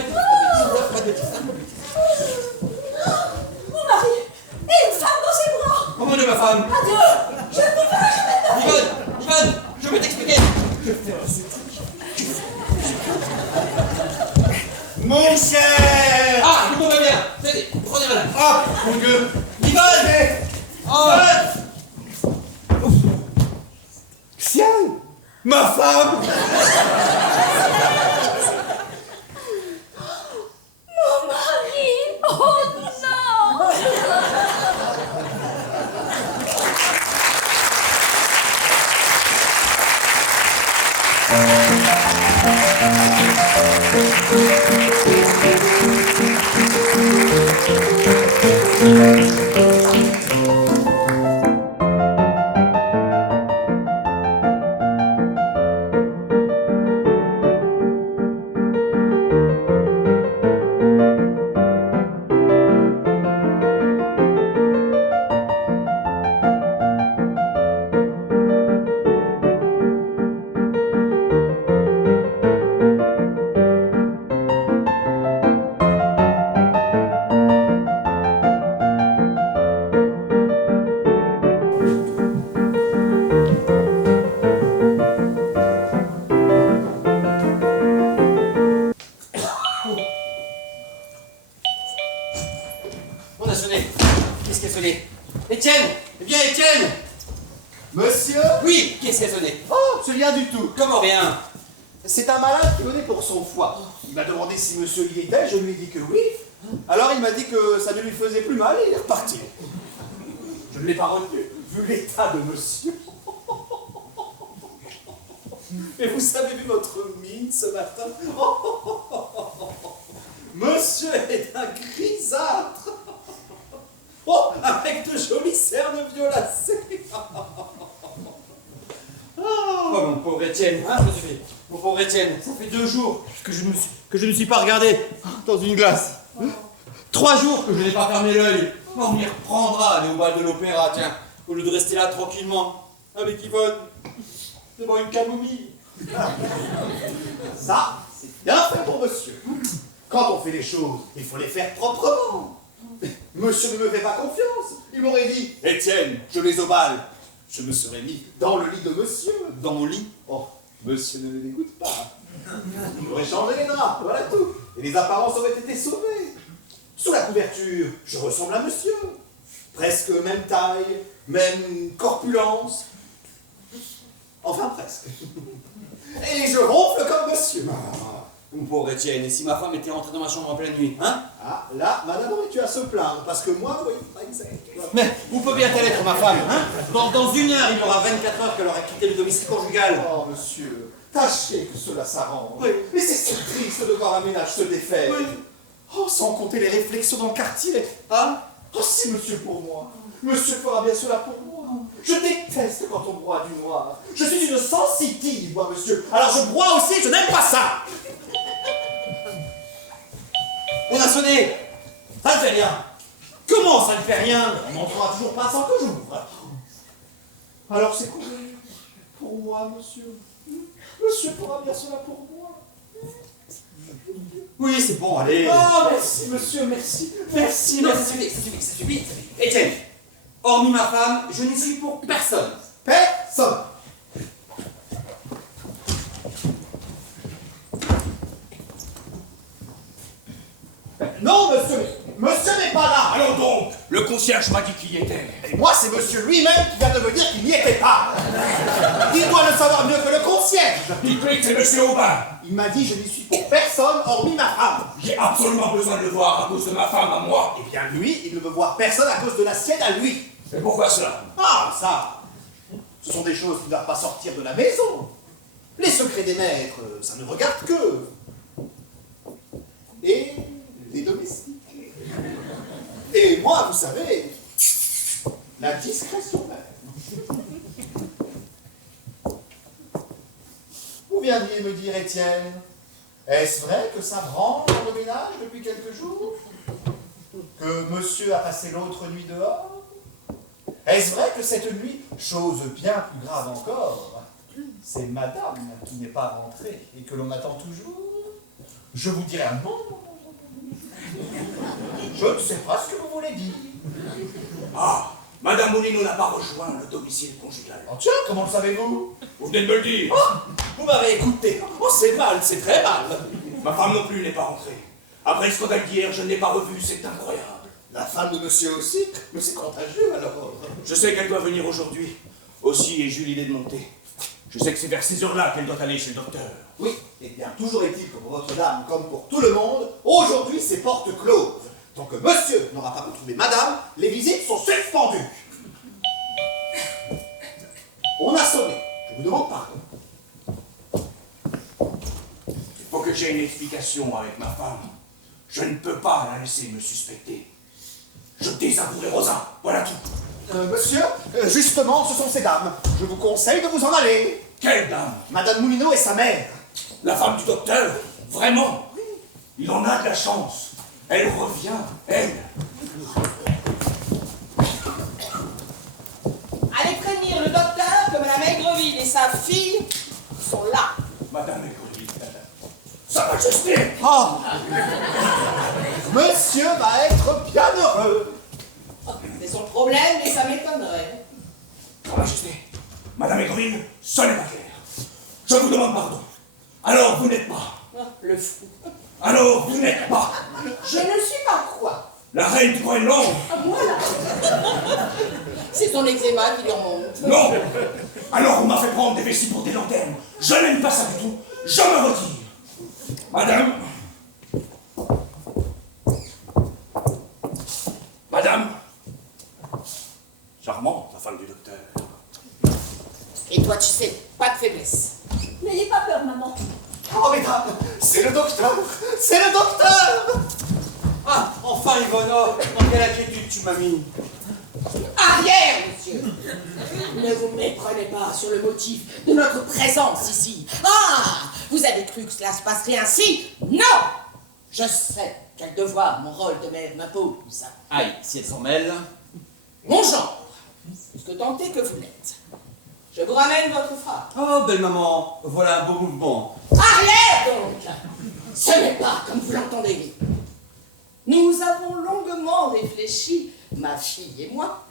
de bêtises. mon mari! Et une femme dans ses bras! Oh mon Dieu, ma femme! Adieu! Je ne peux pas jamais. Yvonne, je vais t'expliquer. Mon cher! Ah, tout va bien. Tenez, prenez madame. Ah, mon Dieu! Yvonne! Oh! Tiens! Ma femme! Mon mari! Oh non! On a sonné. Qu'est-ce qui a sonné? Étienne! Eh bien, Étienne! Monsieur? Oui, qu'est-ce qui a sonné? Oh, c'est rien du tout. Comment rien? C'est un malade qui venait pour son foie. Il m'a demandé si monsieur y était, je lui ai dit que oui. Alors il m'a dit que ça ne lui faisait plus mal et il est reparti. Je ne l'ai pas retenu, vu l'état de monsieur. Et vous avez vu votre mine ce matin? Monsieur est un grisâtre. Oh, avec de jolies cernes violacées. Oh mon pauvre Étienne, hein, ça suffit. Mon pauvre Étienne, ça fait 2 jours que je ne me suis pas regardé dans une glace. 3 jours que je n'ai pas fermé l'œil. On m'y reprendra aller au bal de l'opéra, tiens, au lieu de rester là tranquillement, avec Yvonne, devant une camomille. Ça, c'est bien fait pour monsieur. Quand on fait les choses, il faut les faire proprement. Monsieur ne me fait pas confiance. Il m'aurait dit, Étienne, je vais au bal. Je me serais mis dans le lit de monsieur. Dans mon lit. Oh, monsieur ne l'écoute pas. Il aurait changé les draps, voilà tout. Et les apparences auraient été sauvées. Sous la couverture, je ressemble à monsieur. Presque même taille, même corpulence. Enfin, presque. Et je ronfle comme monsieur. Mon pauvre Étienne, et si ma femme était rentrée dans ma chambre en pleine nuit, hein? Ah, là, madame aurait tu à se plaindre, parce que moi, oui, pas exactement. Mais où peut bien être ma femme, hein? Dans 1 heure, il y aura 24 heures qu'elle aura quitté le domicile conjugal. Oh, monsieur, tâchez que cela s'arrange. Oui. Mais c'est si triste de voir un ménage se défaire. Oui. Oh, sans compter les réflexions dans le quartier. Hein? Oh, c'est monsieur pour moi. Monsieur fera bien cela pour moi. Je déteste quand on broie du noir. Je suis une sensitive, moi, monsieur. Alors je broie aussi, je n'aime pas ça. On a sonné! Ça ne fait rien! Comment ça ne fait rien? On n'entrera toujours pas sans que j'ouvre. Alors c'est quoi pour moi, monsieur? Monsieur fera bien cela pour moi. Oui, c'est bon, allez! Ah, merci, monsieur, merci. Merci, Non, merci. ça suffit. Étienne, hormis ma femme, je n'y suis pour personne. Personne. Non, monsieur, monsieur n'est pas là. Alors donc, le concierge m'a dit qu'il y était. Et moi, c'est monsieur lui-même qui vient de me dire qu'il n'y était pas. Il doit le savoir mieux que le concierge. Il peut être monsieur Aubin. Il m'a dit je n'y suis pour personne hormis ma femme. J'ai absolument besoin de le voir à cause de ma femme à moi. Eh bien, lui, il ne veut voir personne à cause de la sienne à lui. Et pourquoi cela? Ah, ça, ce sont des choses qui ne doivent pas sortir de la maison. Les secrets des maîtres, ça ne regarde que. Et les domestiques. Et moi, vous savez, la discrétion même. Vous viendriez me dire, Étienne, est-ce vrai que ça branle dans le ménage depuis quelques jours? Que monsieur a passé l'autre nuit dehors? Est-ce vrai que cette nuit, chose bien plus grave encore, c'est madame qui n'est pas rentrée et que l'on attend toujours? Je vous dirai un non. Je ne sais pas ce que vous voulez dire. Ah, Madame Moulineau n'a pas rejoint le domicile conjugal. Oh tiens, comment le savez-vous? Vous venez de me le dire. Oh, vous m'avez écouté. Oh, c'est mal, c'est très mal. Ma femme non plus n'est pas rentrée. Après le scandale d'hier, je ne l'ai pas revue, c'est incroyable. La femme de monsieur aussi? Mais c'est contagieux alors. Je sais qu'elle doit venir aujourd'hui. Aussi est Julie de monter. Je sais que c'est vers ces heures-là qu'elle doit aller chez le docteur. Oui, et bien toujours est-il que pour votre dame, comme pour tout le monde, aujourd'hui c'est porte close. Tant que monsieur n'aura pas retrouvé madame, les visites sont suspendues. On a sonné. Je vous demande pardon. Il faut que j'aie une explication avec ma femme. Je ne peux pas la laisser me suspecter. Je désavouerai Rosa, voilà tout. Monsieur, justement, ce sont ces dames. Je vous conseille de vous en aller. Quelle dame? Madame Moulineau et sa mère. La femme du docteur? Vraiment? Il en a de la chance. Elle revient, elle. Allez prévenir le docteur que Madame Aigreville et sa fille sont là. Madame Aigreville. Sa Majesté. Oh. Monsieur va être bien heureux. C'est son problème, mais ça m'étonnerait. Sa Majesté, Madame Aigreville, ce n'est pas clair. Je vous demande pardon. Alors vous n'êtes pas. Ah, le fou. Alors vous n'êtes pas. Je ne suis pas quoi? La reine du Groenland. Ah, voilà. C'est son eczéma qui lui remonte. Non. Alors on m'a fait prendre des vessies pour des lanternes. Je n'aime pas ça du tout. Je me retire. Madame. Madame. Charmante, la femme du docteur. Et toi, tu sais, pas de faiblesse. N'ayez pas peur, maman. Oh mesdames, c'est le docteur. C'est le docteur. Ah, enfin Yvonne, oh, dans quelle inquiétude tu m'as mis? Arrière, monsieur. Ne vous méprenez pas sur le motif de notre présence ici. Ah, vous avez cru que cela se passerait ainsi? Non. Je sais quel devoir mon rôle de mère m'impose. Aïe, si elle s'en mêle. Mon genre, ce que tentez que vous n'êtes. Je vous ramène votre femme. Oh, belle maman, voilà un beau mouvement. Arrière donc. Ce n'est pas comme vous l'entendez. Nous avons longuement réfléchi, ma fille et moi,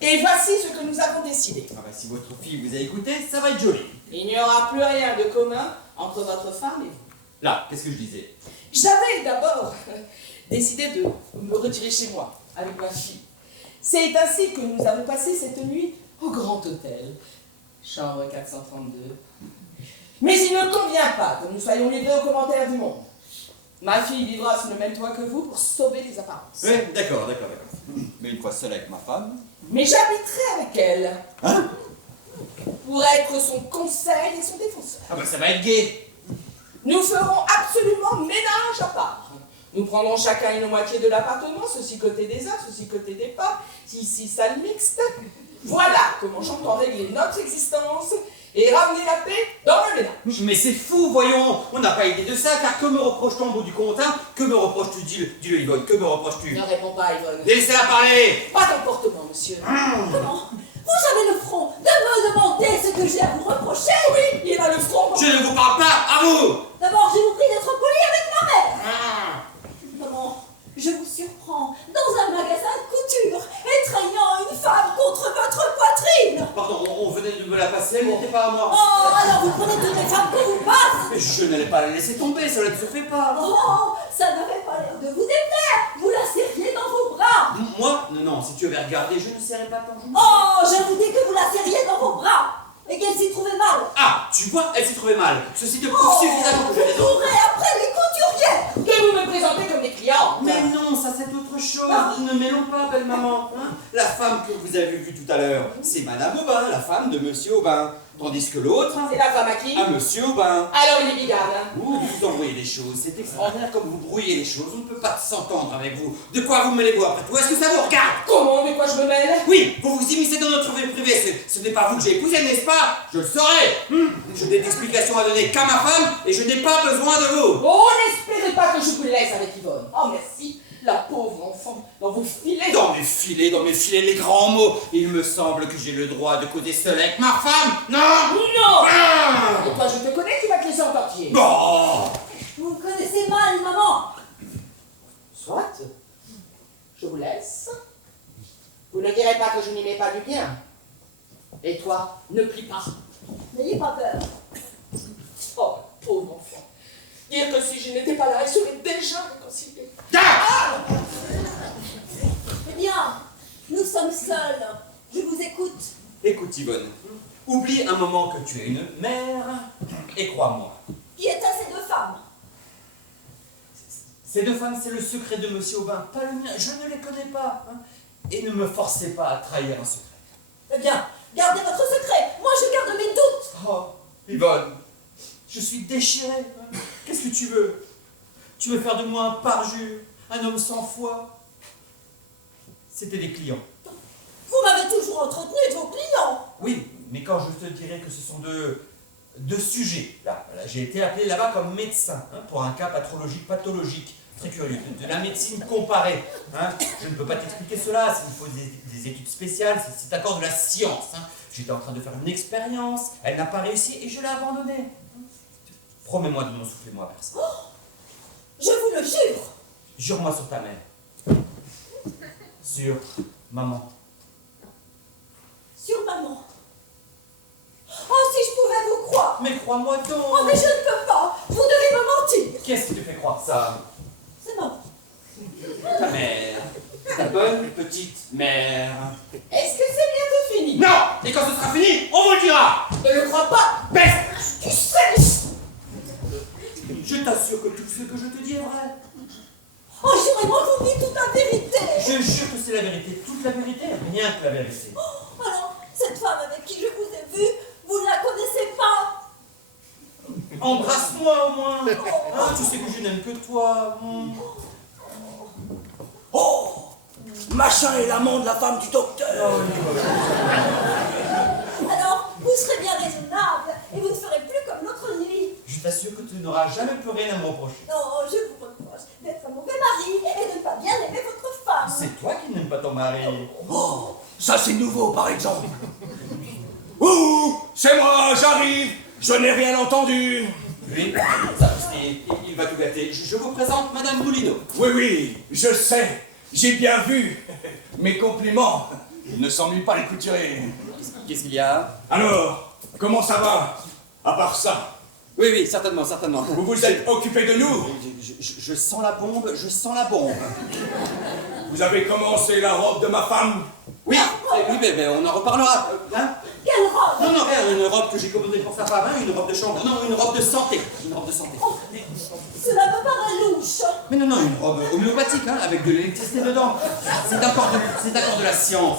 et voici ce que nous avons décidé. Ah bah, si votre fille vous a écouté, ça va être joli. Il n'y aura plus rien de commun entre votre femme et vous. Là, qu'est-ce que je disais? J'avais d'abord décidé de me retirer chez moi avec ma fille. C'est ainsi que nous avons passé cette nuit au Grand Hôtel, chambre 432. Mais il ne convient pas que nous soyons livrés aux commentaires du monde. Ma fille vivra sous le même toit que vous pour sauver les apparences. Oui, d'accord. Mais une fois seule avec ma femme... Mais j'habiterai avec elle. Hein? Pour être son conseil et son défenseur. Ah bah ça va être gai. Nous ferons absolument ménage à part. Nous prendrons chacun une moitié de l'appartement, ceci côté des arts, ceci côté des pas, ici salle mixte. Voilà comment j'entends régler notre existence et ramener la paix dans le ménage. Mais c'est fou, voyons. On n'a pas idée de ça, car que me reproche-t-on au bout du compte, hein? Que me reproches-tu, dis-le Yvonne, que me reproches-tu? Ne réponds pas, Yvonne. Laissez-la parler. Pas d'emportement, monsieur. Comment? Vous avez le front de me demander ce que j'ai à vous reprocher? Oui, il a le front. Je ne vous parle pas, à vous. D'abord, je vous prie d'être poli avec ma mère. Comment? Je vous surprends dans un magasin de couture, étreignant une femme contre votre poitrine. Pardon, on venait de me la passer, elle n'était pas à moi. Oh, alors vous prenez toutes les femmes qu'on vous passe. Je n'allais pas la laisser tomber, cela ne se fait pas. Oh, ça n'avait pas l'air de vous déplaire. Vous la serriez dans vos bras. Moi? Non, si tu avais regardé, je ne serrais pas ton genou. Oh, je vous dis que vous la serriez dans vos bras. Et qu'elle s'y trouvait mal. Ah, tu vois, elle s'y trouvait mal. Ceci te prouve suffisamment que je vous courez après les couturières. Que vous me présentez comme des clients. Mais non, ça c'est autre chose. Ne mêlons pas, belle maman. Hein, la femme que vous avez vue tout à l'heure, c'est Madame Aubin, la femme de Monsieur Aubin. Tandis que l'autre, C'est la femme à qui? à Monsieur Aubin. Alors il est bigarde. Vous envoyez des choses, c'est extraordinaire comme vous brouillez les choses. On ne peut pas s'entendre avec vous. De quoi vous mêlez-vous après tout? Est-ce que ça vous regarde? Comment? De quoi je me mêle? Oui, vous vous immiscez dans notre vie privée. Ce n'est pas vous que j'ai épousé, n'est-ce pas? Je le saurai. Je n'ai d'explication à donner qu'à ma femme et je n'ai pas besoin de vous. Oh, n'espérez pas que je vous laisse avec Yvonne. Oh, merci. La pauvre enfant, dans vos filets. Dans mes filets, les grands mots. Il me semble que j'ai le droit de causer seul avec ma femme. Non? Non. Et toi, je te connais, tu vas te laisser en quartier. Bon. Vous me connaissez mal, maman. Soit. Je vous laisse. Vous ne direz pas que je n'y mets pas du bien. Et toi, ne plie pas. N'ayez pas peur. Oh, pauvre enfant. Dire que si je n'étais pas là, elle serait déjà réconciliée. Eh bien, nous sommes seuls. Je vous écoute. Écoute Yvonne, oublie un moment que tu es une mère et crois-moi. Qui est à ces deux femmes? Ces deux femmes, c'est le secret de Monsieur Aubin, pas le mien. Je ne les connais pas. Hein. Et ne me forcez pas à trahir un secret. Eh bien, gardez votre secret. Moi, je garde mes doutes. Oh, Yvonne, je suis déchiré. Hein. Qu'est-ce que tu veux? Tu veux faire de moi un parjure, un homme sans foi? C'était des clients. Vous m'avez toujours entretenu de vos clients. Oui, mais quand je te dirais que ce sont deux sujets, là, j'ai été appelé là-bas comme médecin, hein, pour un cas pathologique, très curieux, de la médecine comparée. Hein. Je ne peux pas t'expliquer cela, il faut des études spéciales, c'est encore de la science. Hein. J'étais en train de faire une expérience, elle n'a pas réussi et je l'ai abandonnée. Promets-moi de m'en souffler moi vers ça. Oh, je vous le jure. Jure-moi sur ta mère. Sur maman. Sur maman. Oh, si je pouvais vous croire. Mais crois-moi donc. Oh, mais je ne peux pas. Vous devez me mentir. Qu'est-ce qui te fait croire ça? C'est maman. Ta mère. Ta bonne petite mère. Est-ce que c'est bientôt fini? Non! Et quand ce sera fini, on vous le dira! Ne le crois pas. Peste! Tu sais. Je t'assure que tout ce que je te dis est vrai. Oh, jurez-moi que vous dites toute la vérité. Je jure que c'est la vérité, toute la vérité, rien que la vérité. Oh, alors, cette femme avec qui je vous ai vu, vous ne la connaissez pas. Embrasse-moi au moins. Ah, tu sais que je n'aime que toi. Oh, machin est l'amant de la femme du docteur. Alors, vous serez bien raisonnable et vous ne ferez plus comme l'autre nuit. Je t'assure que tu n'auras jamais plus rien à me reprocher. Non, je vous reproche d'être un mauvais mari et de ne pas bien aimer votre femme. C'est toi qui n'aimes pas ton mari. Oh, ça c'est nouveau par exemple. Ouh, c'est moi, j'arrive. Je n'ai rien entendu. Oui, ça, parti. Il va tout gâter. Je vous présente Madame Moulineau. Oui, oui, je sais. J'ai bien vu. Mes compliments. Il ne s'ennuie pas les couturiers. Qu'est-ce qu'il y a? Alors, comment ça va? À part ça, Oui, oui, certainement, certainement. vous vous êtes occupé de nous? Je sens la bombe, je sens la bombe. Vous avez commencé la robe de ma femme? Oui, oui, mais on en reparlera. Hein? Quelle robe? Non, non, une robe que j'ai commandée pour sa femme, hein, une robe de chambre. Non, une robe de santé. Une robe de santé. Oh, cela me paraît louche. Mais non, une robe homéopathique, hein, avec de l'électricité dedans. C'est encore de la science.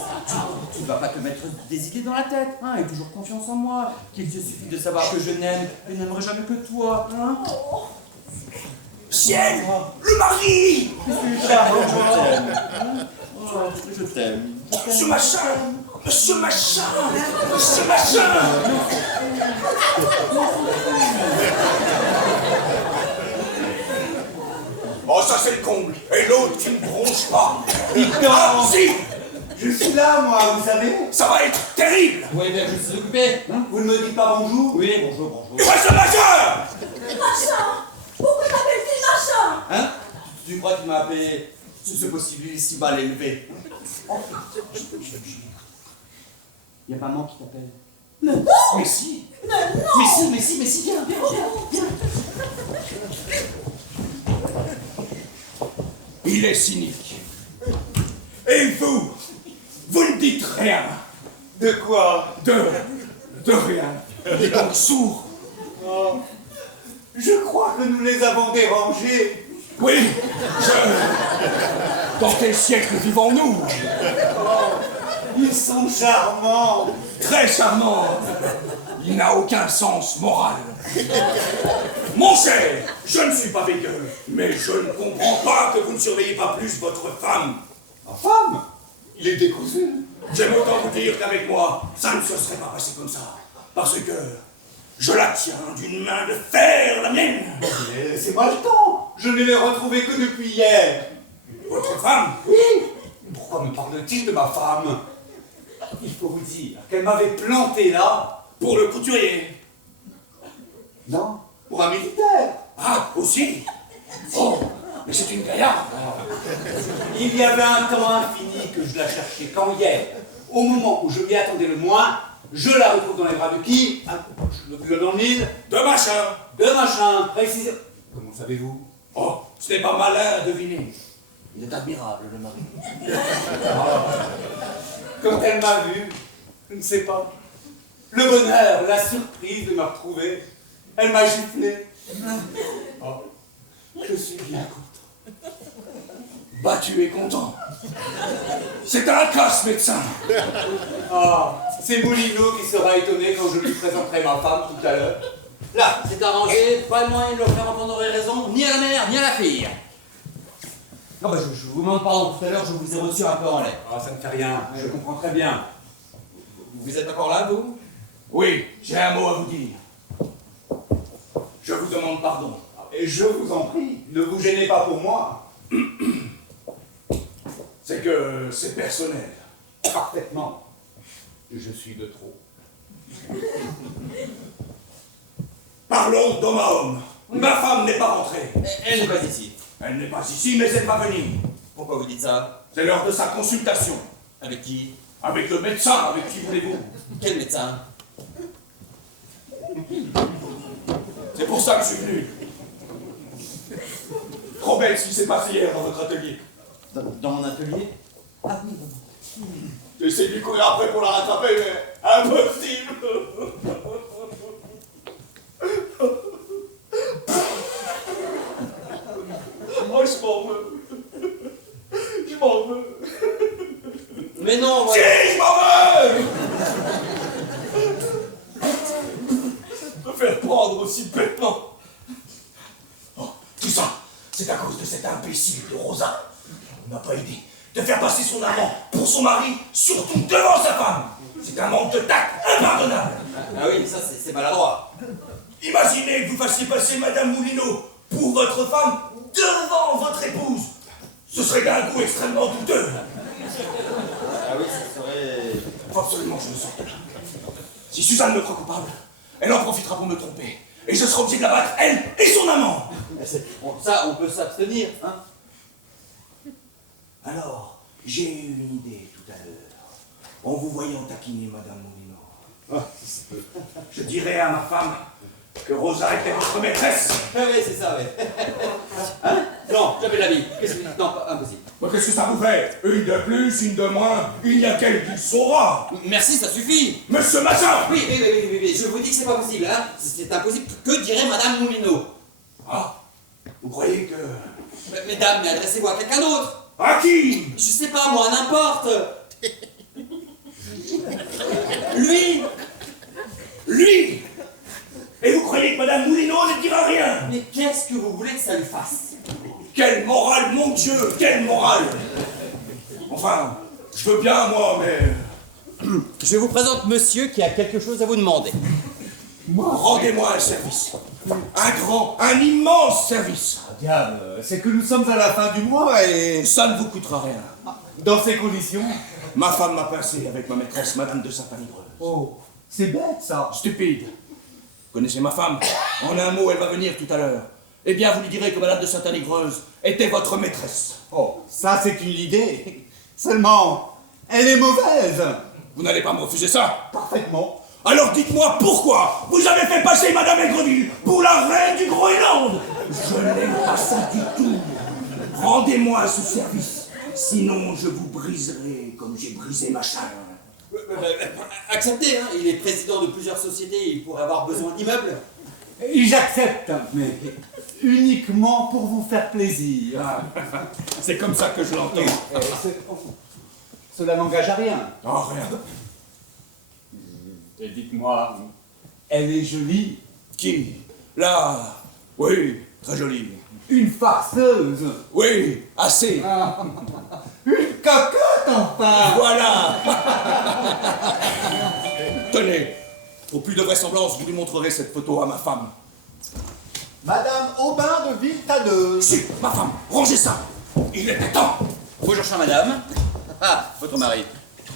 Tu ne vas pas te mettre des idées dans la tête, hein, aie toujours confiance en moi. Qu'il te suffit de savoir que je n'aime et n'aimerai jamais que toi, hein. Ciel, le mari! Je t'aime. Monsieur Machin! Monsieur Machin! Monsieur Machin! Oh, ça c'est le comble! Et l'autre qui ne bronche pas! Ah, si! Je suis là, moi, vous savez. Ça va être terrible! Oui, bien, je suis occupé. Hein? Vous ne me dites pas bonjour? Oui, bonjour. Monsieur Machin! Machin! Pourquoi t'appelles-t-il machin? Hein? Tu crois qu'il m'a appelé? C'est possible, il est si mal élevé. Y a pas maman qui t'appelle? Mais non! Mais si! Mais non! Mais si, viens. Il est cynique. Et vous ne dites rien. De quoi? De rien. Il est donc sourd. Oh, je crois que nous les avons dérangés. Oui, Dans quel siècle vivons-nous? Ils sont charmants. Très charmants. Il n'a aucun sens moral. Mon cher, je ne suis pas végueux, mais je ne comprends pas que vous ne surveillez pas plus votre femme. Ma femme? Il est décousu. J'aime autant vous dire qu'avec moi, ça ne se serait pas passé comme ça. Parce que je la tiens d'une main de fer, la mienne. Laissez-moi le temps. Je ne l'ai retrouvée que depuis hier. Votre femme? Oui. Pourquoi me parle-t-il de ma femme? Il faut vous dire qu'elle m'avait planté là. Pour le couturier? Non, pour un militaire. Ah, aussi? Oh, mais c'est une gaillarde. Il y avait un temps infini que je la cherchais. Quand hier, au moment où je m'y attendais le moins, je la retrouve dans les bras de qui? Le dans le Nil? De machin. De machin, précisément. Comment savez-vous? Oh, ce n'est pas malin à deviner. Il est admirable, le mari. Quand elle m'a vu, je ne sais pas. Le bonheur, la surprise de me retrouver. Elle m'a giflé. Oh, je suis bien content. Bah, tu es content. C'est un cas, ce médecin. Ah, c'est Moulineau qui sera étonné quand je lui présenterai ma femme tout à l'heure. Là, c'est arrangé, pas de moyen de leur faire entendre raison, ni à la mère, ni à la fille. Ah bah, je vous demande pardon, tout à l'heure, je vous ai reçu un peu en l'air. Ah, ça ne fait rien, je comprends très bien. Vous êtes encore là, vous? Oui, j'ai un mot à vous dire. Je vous demande pardon. Et je vous en prie, ne vous gênez pas pour moi. C'est que c'est personnel. Parfaitement. Je suis de trop. Parlons d'homme à homme. Ma femme n'est pas rentrée. Elle n'est pas ici. Elle n'est pas ici, mais elle va venir. Pourquoi vous dites ça? C'est l'heure de sa consultation. Avec qui? Avec le médecin, avec qui voulez-vous? Quel médecin? C'est pour ça que je suis venu. Trop belle ce qui s'est passé hier dans votre atelier. Dans mon atelier? Ah oui, J'ai essayé de lui courir après pour la rattraper, mais impossible. Oh, je m'en veux. Je m'en veux. Mais non, Si, je m'en veux. Me faire prendre aussi bêtement. Oh, tout ça, c'est à cause de cet imbécile de Rosa. On n'a pas aidé de faire passer son amant pour son mari, surtout devant sa femme. C'est un manque de tact impardonnable. Ah oui, ça c'est maladroit. Imaginez que vous fassiez passer Madame Moulineau pour votre femme devant votre épouse. Ce serait d'un goût extrêmement douteux. Ah oui, ça serait... Faut absolument que je me sorte de là. Si Suzanne me croit coupable, elle en profitera pour me tromper. Et je serai obligé de la battre, elle et son amant. Ça, on peut s'abstenir, hein. Alors, j'ai eu une idée tout à l'heure, en vous voyant taquiner Madame Moulineau. Je dirai à ma femme que Rosa était votre maîtresse. Oui, c'est ça, oui. Hein? Non, jamais de la vie. Non, impossible. Mais qu'est-ce que ça vous fait? Une de plus, une de moins, il y a qu'elle qui le saura. Merci, ça suffit. Monsieur Massin! Oui, je vous dis que c'est pas possible, hein. C'est impossible. Que dirait Madame Moulineau? Ah, vous croyez que... Mesdames, mais adressez-vous à quelqu'un d'autre. À qui? Je sais pas, moi, n'importe. Lui. Lui! Et vous croyez que Madame Moulineau ne dira rien? Mais qu'est-ce que vous voulez que ça lui fasse? Quelle morale, mon Dieu, quelle morale! Enfin, je veux bien, moi, mais... Je vous présente monsieur qui a quelque chose à vous demander. Rendez-moi un service. Un grand, un immense service. Diable, c'est que nous sommes à la fin du mois et... Ça ne vous coûtera rien. Dans ces conditions... Ma femme m'a pincé avec ma maîtresse, Madame de Saint-Panigreuse. Oh, c'est bête ça. Stupide. Vous connaissez ma femme? En un mot, elle va venir tout à l'heure. Eh bien, vous lui direz que Madame de Saint-Panigreuse était votre maîtresse. Oh, ça c'est une idée. Seulement, elle est mauvaise. Vous n'allez pas me refuser ça? Parfaitement. Alors dites-moi pourquoi vous avez fait passer Madame Aigreville pour la reine du Groenland? Je n'aime pas ça du tout. Rendez-moi ce service, sinon je vous briserai comme j'ai brisé ma chair. Acceptez, hein. Il est président de plusieurs sociétés, il pourrait avoir besoin d'immeubles. J'accepte, mais uniquement pour vous faire plaisir. C'est comme ça que je l'entends. Cela n'engage à rien. Oh, rien. Et dites-moi, elle est jolie? Qui? Là? Oui, très jolie. Une farceuse? Oui, assez. Une cocotte enfin! Voilà. Tenez, pour plus de vraisemblance, vous lui montrerez cette photo à ma femme. Madame Aubin de Villetaneuse. Si, ma femme, rangez ça. Il était temps. Bonjour, chère madame. Ah, votre mari.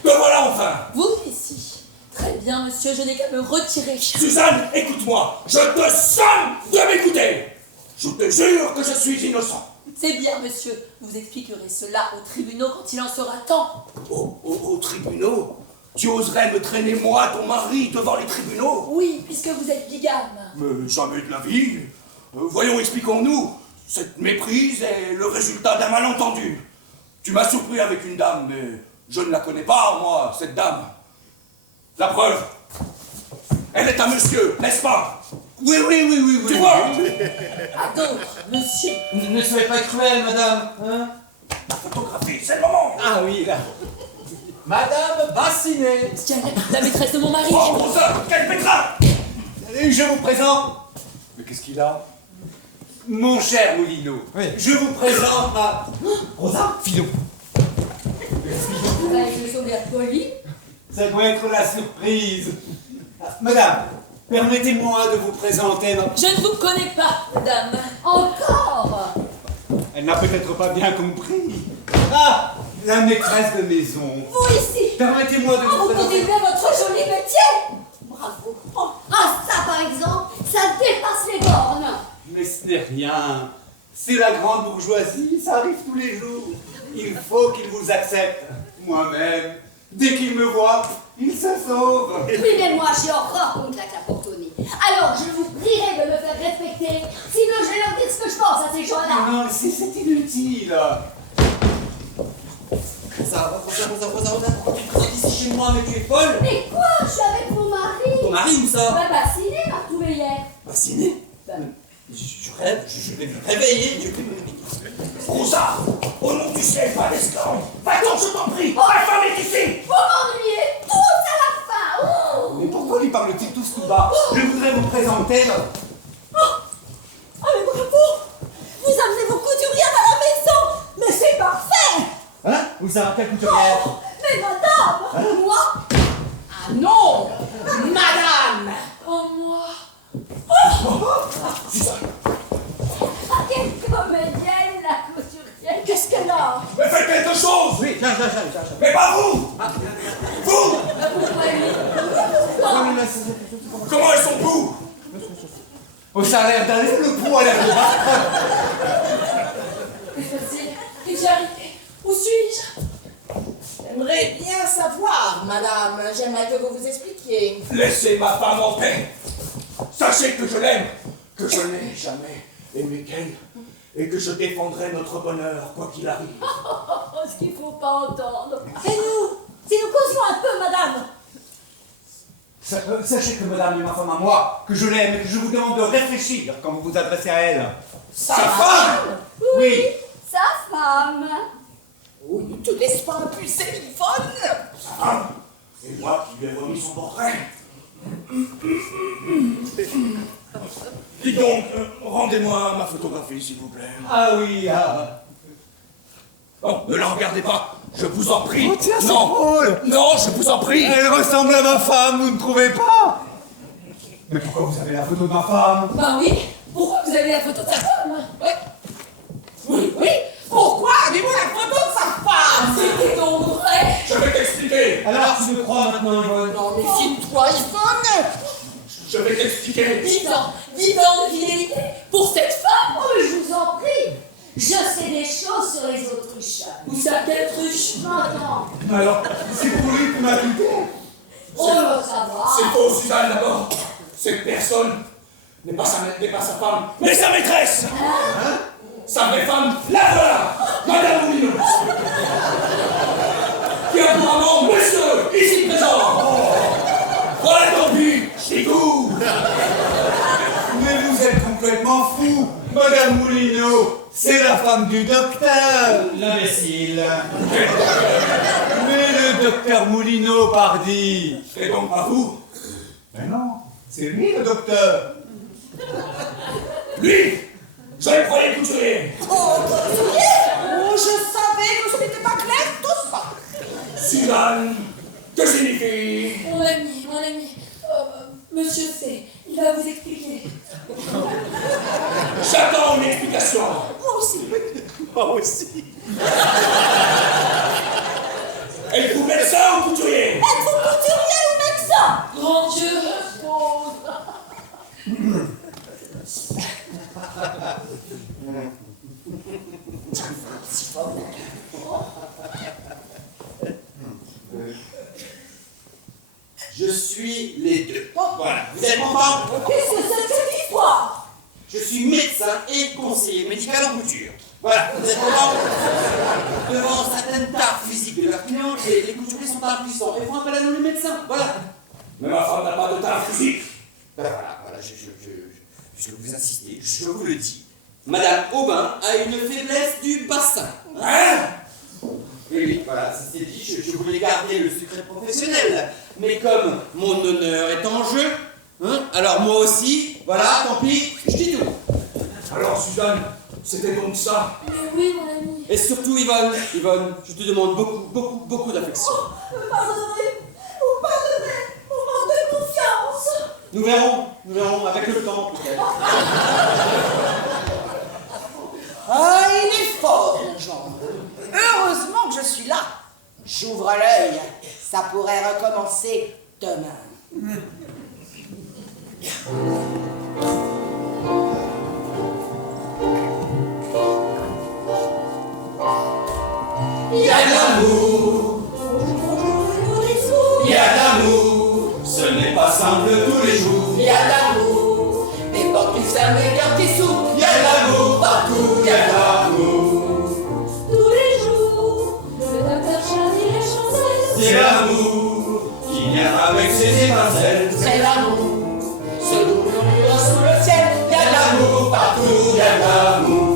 Le voilà enfin. Vous ici. Très bien, monsieur, je n'ai qu'à me retirer. Suzanne, écoute-moi. Je te somme de m'écouter. Je te jure que je suis innocent. C'est bien, monsieur. Vous expliquerez cela aux tribunaux quand il en sera temps. Aux tribunaux? Tu oserais me traîner, moi, ton mari, devant les tribunaux? Oui, puisque vous êtes bigame. Mais jamais de la vie. Voyons, expliquons-nous. Cette méprise est le résultat d'un malentendu. Tu m'as surpris avec une dame, mais je ne la connais pas, moi, cette dame. La preuve, elle est un monsieur, n'est-ce pas? Oui. Tu vois? À d'autres, monsieur. Ne soyez pas cruelle, madame. Hein? La photographie, c'est le moment. Ah oui, là. Madame Bassinet. Tiens, la maîtresse de mon mari. Oh, Rosa, quel pétrin! Et je vous présente... Mais qu'est-ce qu'il a? Mon cher Moulineau, je vous présente ma... Rosa? Philo. Avec le sourire poli. Ça doit être la surprise. Madame, permettez-moi de vous présenter notre... Je ne vous connais pas, madame. Encore? Elle n'a peut-être pas bien compris. Ah, la maîtresse de maison. Vous ici? Permettez-moi de Vous vous présenter... continuez votre joli métier? Bravo. Ah, ça par exemple, ça dépasse les bornes. Mais ce n'est rien. C'est la grande bourgeoisie, ça arrive tous les jours. Il faut qu'il vous accepte. Moi-même, dès qu'il me voit, il se sauve. Oui, mais moi j'ai horreur contre la clapotonnie. Alors je vous prierai de me faire respecter, sinon je vais leur dire ce que je pense à ces gens-là. Non, c'est inutile. Rosa, tu te présentes ici chez moi, mais tu es folle. Mais quoi? Je suis avec mon mari. Ton mari, où ça? Bah, Bassinet m'a retrouvé hier. Bassinet? Bah, Je rêve, je vais me réveiller. Rosa, au nom du ciel, pas d'esclave. Va-t'en, je t'en prie. Ma femme est ici. vous m'ennuyez tous à la fin. Oh. Mais pourquoi lui parle-t-il tous tout bas? Je voudrais vous présenter... Ah mais bravo! Vous amenez vos couturières à la maison! Mais c'est parfait! Hein? Vous savez quelle couturière? Oh, mais madame! Moi? Ah non! Madame! Oh, moi. Ah, quelle comédienne, la couturière. Qu'est-ce qu'elle a? Mais faites quelque chose. Oui, tiens. Mais pas vous. Vous. Non, mais Comment est son pouls? Oh, ça a l'air d'aller, le pouls a l'air de battre. C'est facile. Et j'y arrivé. Où suis-je? J'aimerais bien savoir, madame. J'aimerais que vous vous expliquiez. Laissez ma femme en paix. Sachez que je l'aime, que je n'ai jamais aimé qu'elle, et que je défendrai notre bonheur, quoi qu'il arrive. Oh, ce qu'il faut pas entendre. Et nous, si nous causions un peu, madame. Sachez que madame est ma femme à moi, que je l'aime et que je vous demande de réfléchir quand vous vous adressez à elle. Sa femme? Oui. Sa femme. Oh, ne te laisse pas impulser, Yvonne. Sa femme, et moi qui lui ai remis son portrait. Dis donc, rendez-moi ma photographie, s'il vous plaît. Ah oui, ah. Oh, ne la regardez pas, je vous en prie. Oh tiens, c'est non, drôle. non, je vous en prie. Elle ressemble à ma femme, vous ne trouvez pas? Mais pourquoi vous avez la photo de ma femme? Bah oui. Pourquoi vous avez la photo de sa femme? Ouais. Oui, oui. Pourquoi avez-vous la photo de sa femme? C'était donc vrai. Je vais t'expliquer. Alors tu me crois maintenant, Yvonne? Non, mais filme-toi, Yvonne. Je vais t'expliquer. 10 ans de fidélité pour cette femme. Oh, mais je vous en prie. Je sais des choses sur les autruches. Où ça, quelle truche? Maintenant. Alors, c'est pour lui que m'a quitté? Oh, ça va. C'est faux, Suzanne, d'abord. Cette personne n'est pas sa femme, mais sa maîtresse. Hein? Sa vraie femme, la voilà, Madame Moulineau. Qui a pour amant monsieur, ici présent. Voilà ton but, Chigou. Mais vous êtes complètement fou. Madame Moulineau, c'est la femme du docteur. L'imbécile. Mais le docteur Moulineau, pardi. C'est donc pas vous. Mais non, c'est lui le docteur. Lui, je le croyais couturier. Oh, couturier. Oh, je savais que ce n'était pas clair, tout ça. Suzanne, que signifie? Mon ami, monsieur C, il va vous expliquer. J'attends une explication. Moi aussi. Moi aussi. Êtes-vous médecin ou couturier? Êtes-vous couturier ou médecin? Grand Dieu, pauvre. Je suis les deux. Voilà, vous êtes contents? Qu'est-ce que c'est que cette histoire? Je suis médecin et conseiller médical en couture. Voilà, vous êtes contents? Devant certaines tares physiques de leurs clients, les couturiers sont impuissants et font appel à nous les médecins. Voilà. Mais ma femme n'a pas de taille physique. Ben voilà, puisque vous insistez, je vous le dis. Madame Aubin a une faiblesse du bassin. Hein? Oui, voilà, c'est dit, je voulais garder le secret professionnel. Mais comme mon honneur est en jeu, hein, alors moi aussi, voilà, tant pis, je dis tout. Alors Suzanne, c'était donc ça? Mais oui, mon ami. Et surtout, Yvonne, je te demande beaucoup d'affection. Pardonnez, vous pardonnez, vous manque de confiance. Nous verrons avec le temps peut-être. Ah, il est fort, mon genre. Heureusement que je suis là. J'ouvre l'œil. Ça pourrait recommencer demain. Il y a de l'amour, il y a de l'amour, ce n'est pas simple tous les jours. Il y a de l'amour, des portes qui ferment, des cœurs qui s'ouvrent. Il y a de l'amour partout, il y a de l'amour. Tous les jours, le docteur Charlie est chanceux. C'est l'amour qui vient avec ses étincelles. C'est l'amour, ce murmure sous le ciel. Il y a de l'amour partout, il y a de l'amour.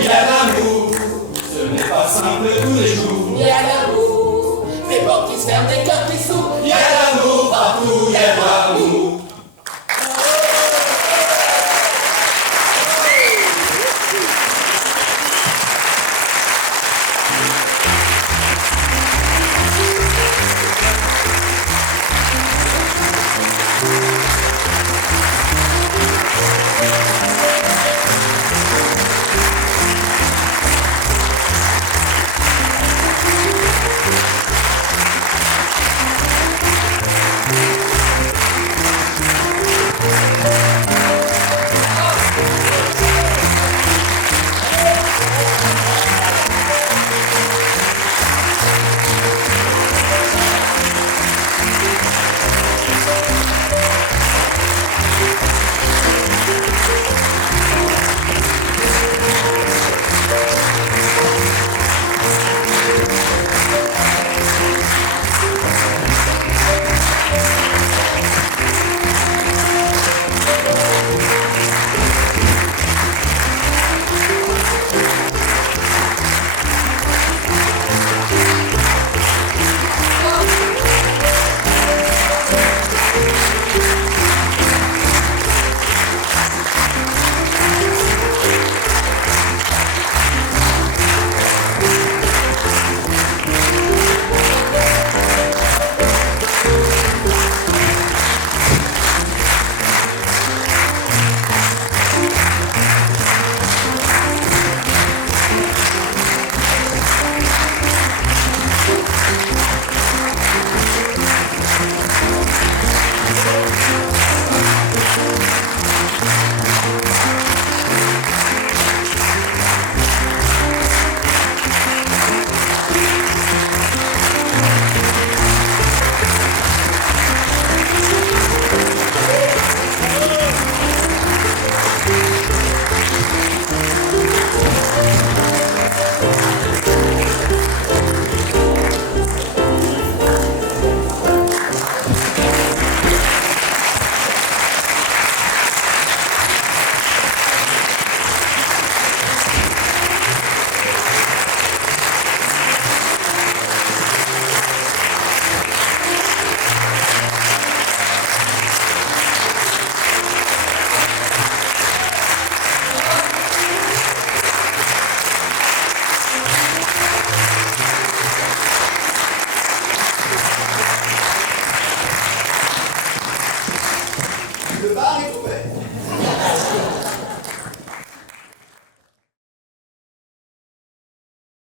Il y a de l'amour, ce n'est pas simple tous les jours. Il y a de l'amour, des portes qui se ferment, des cœurs qui s'ouvrent. Il y a de l'amour partout, il y a de l'amour.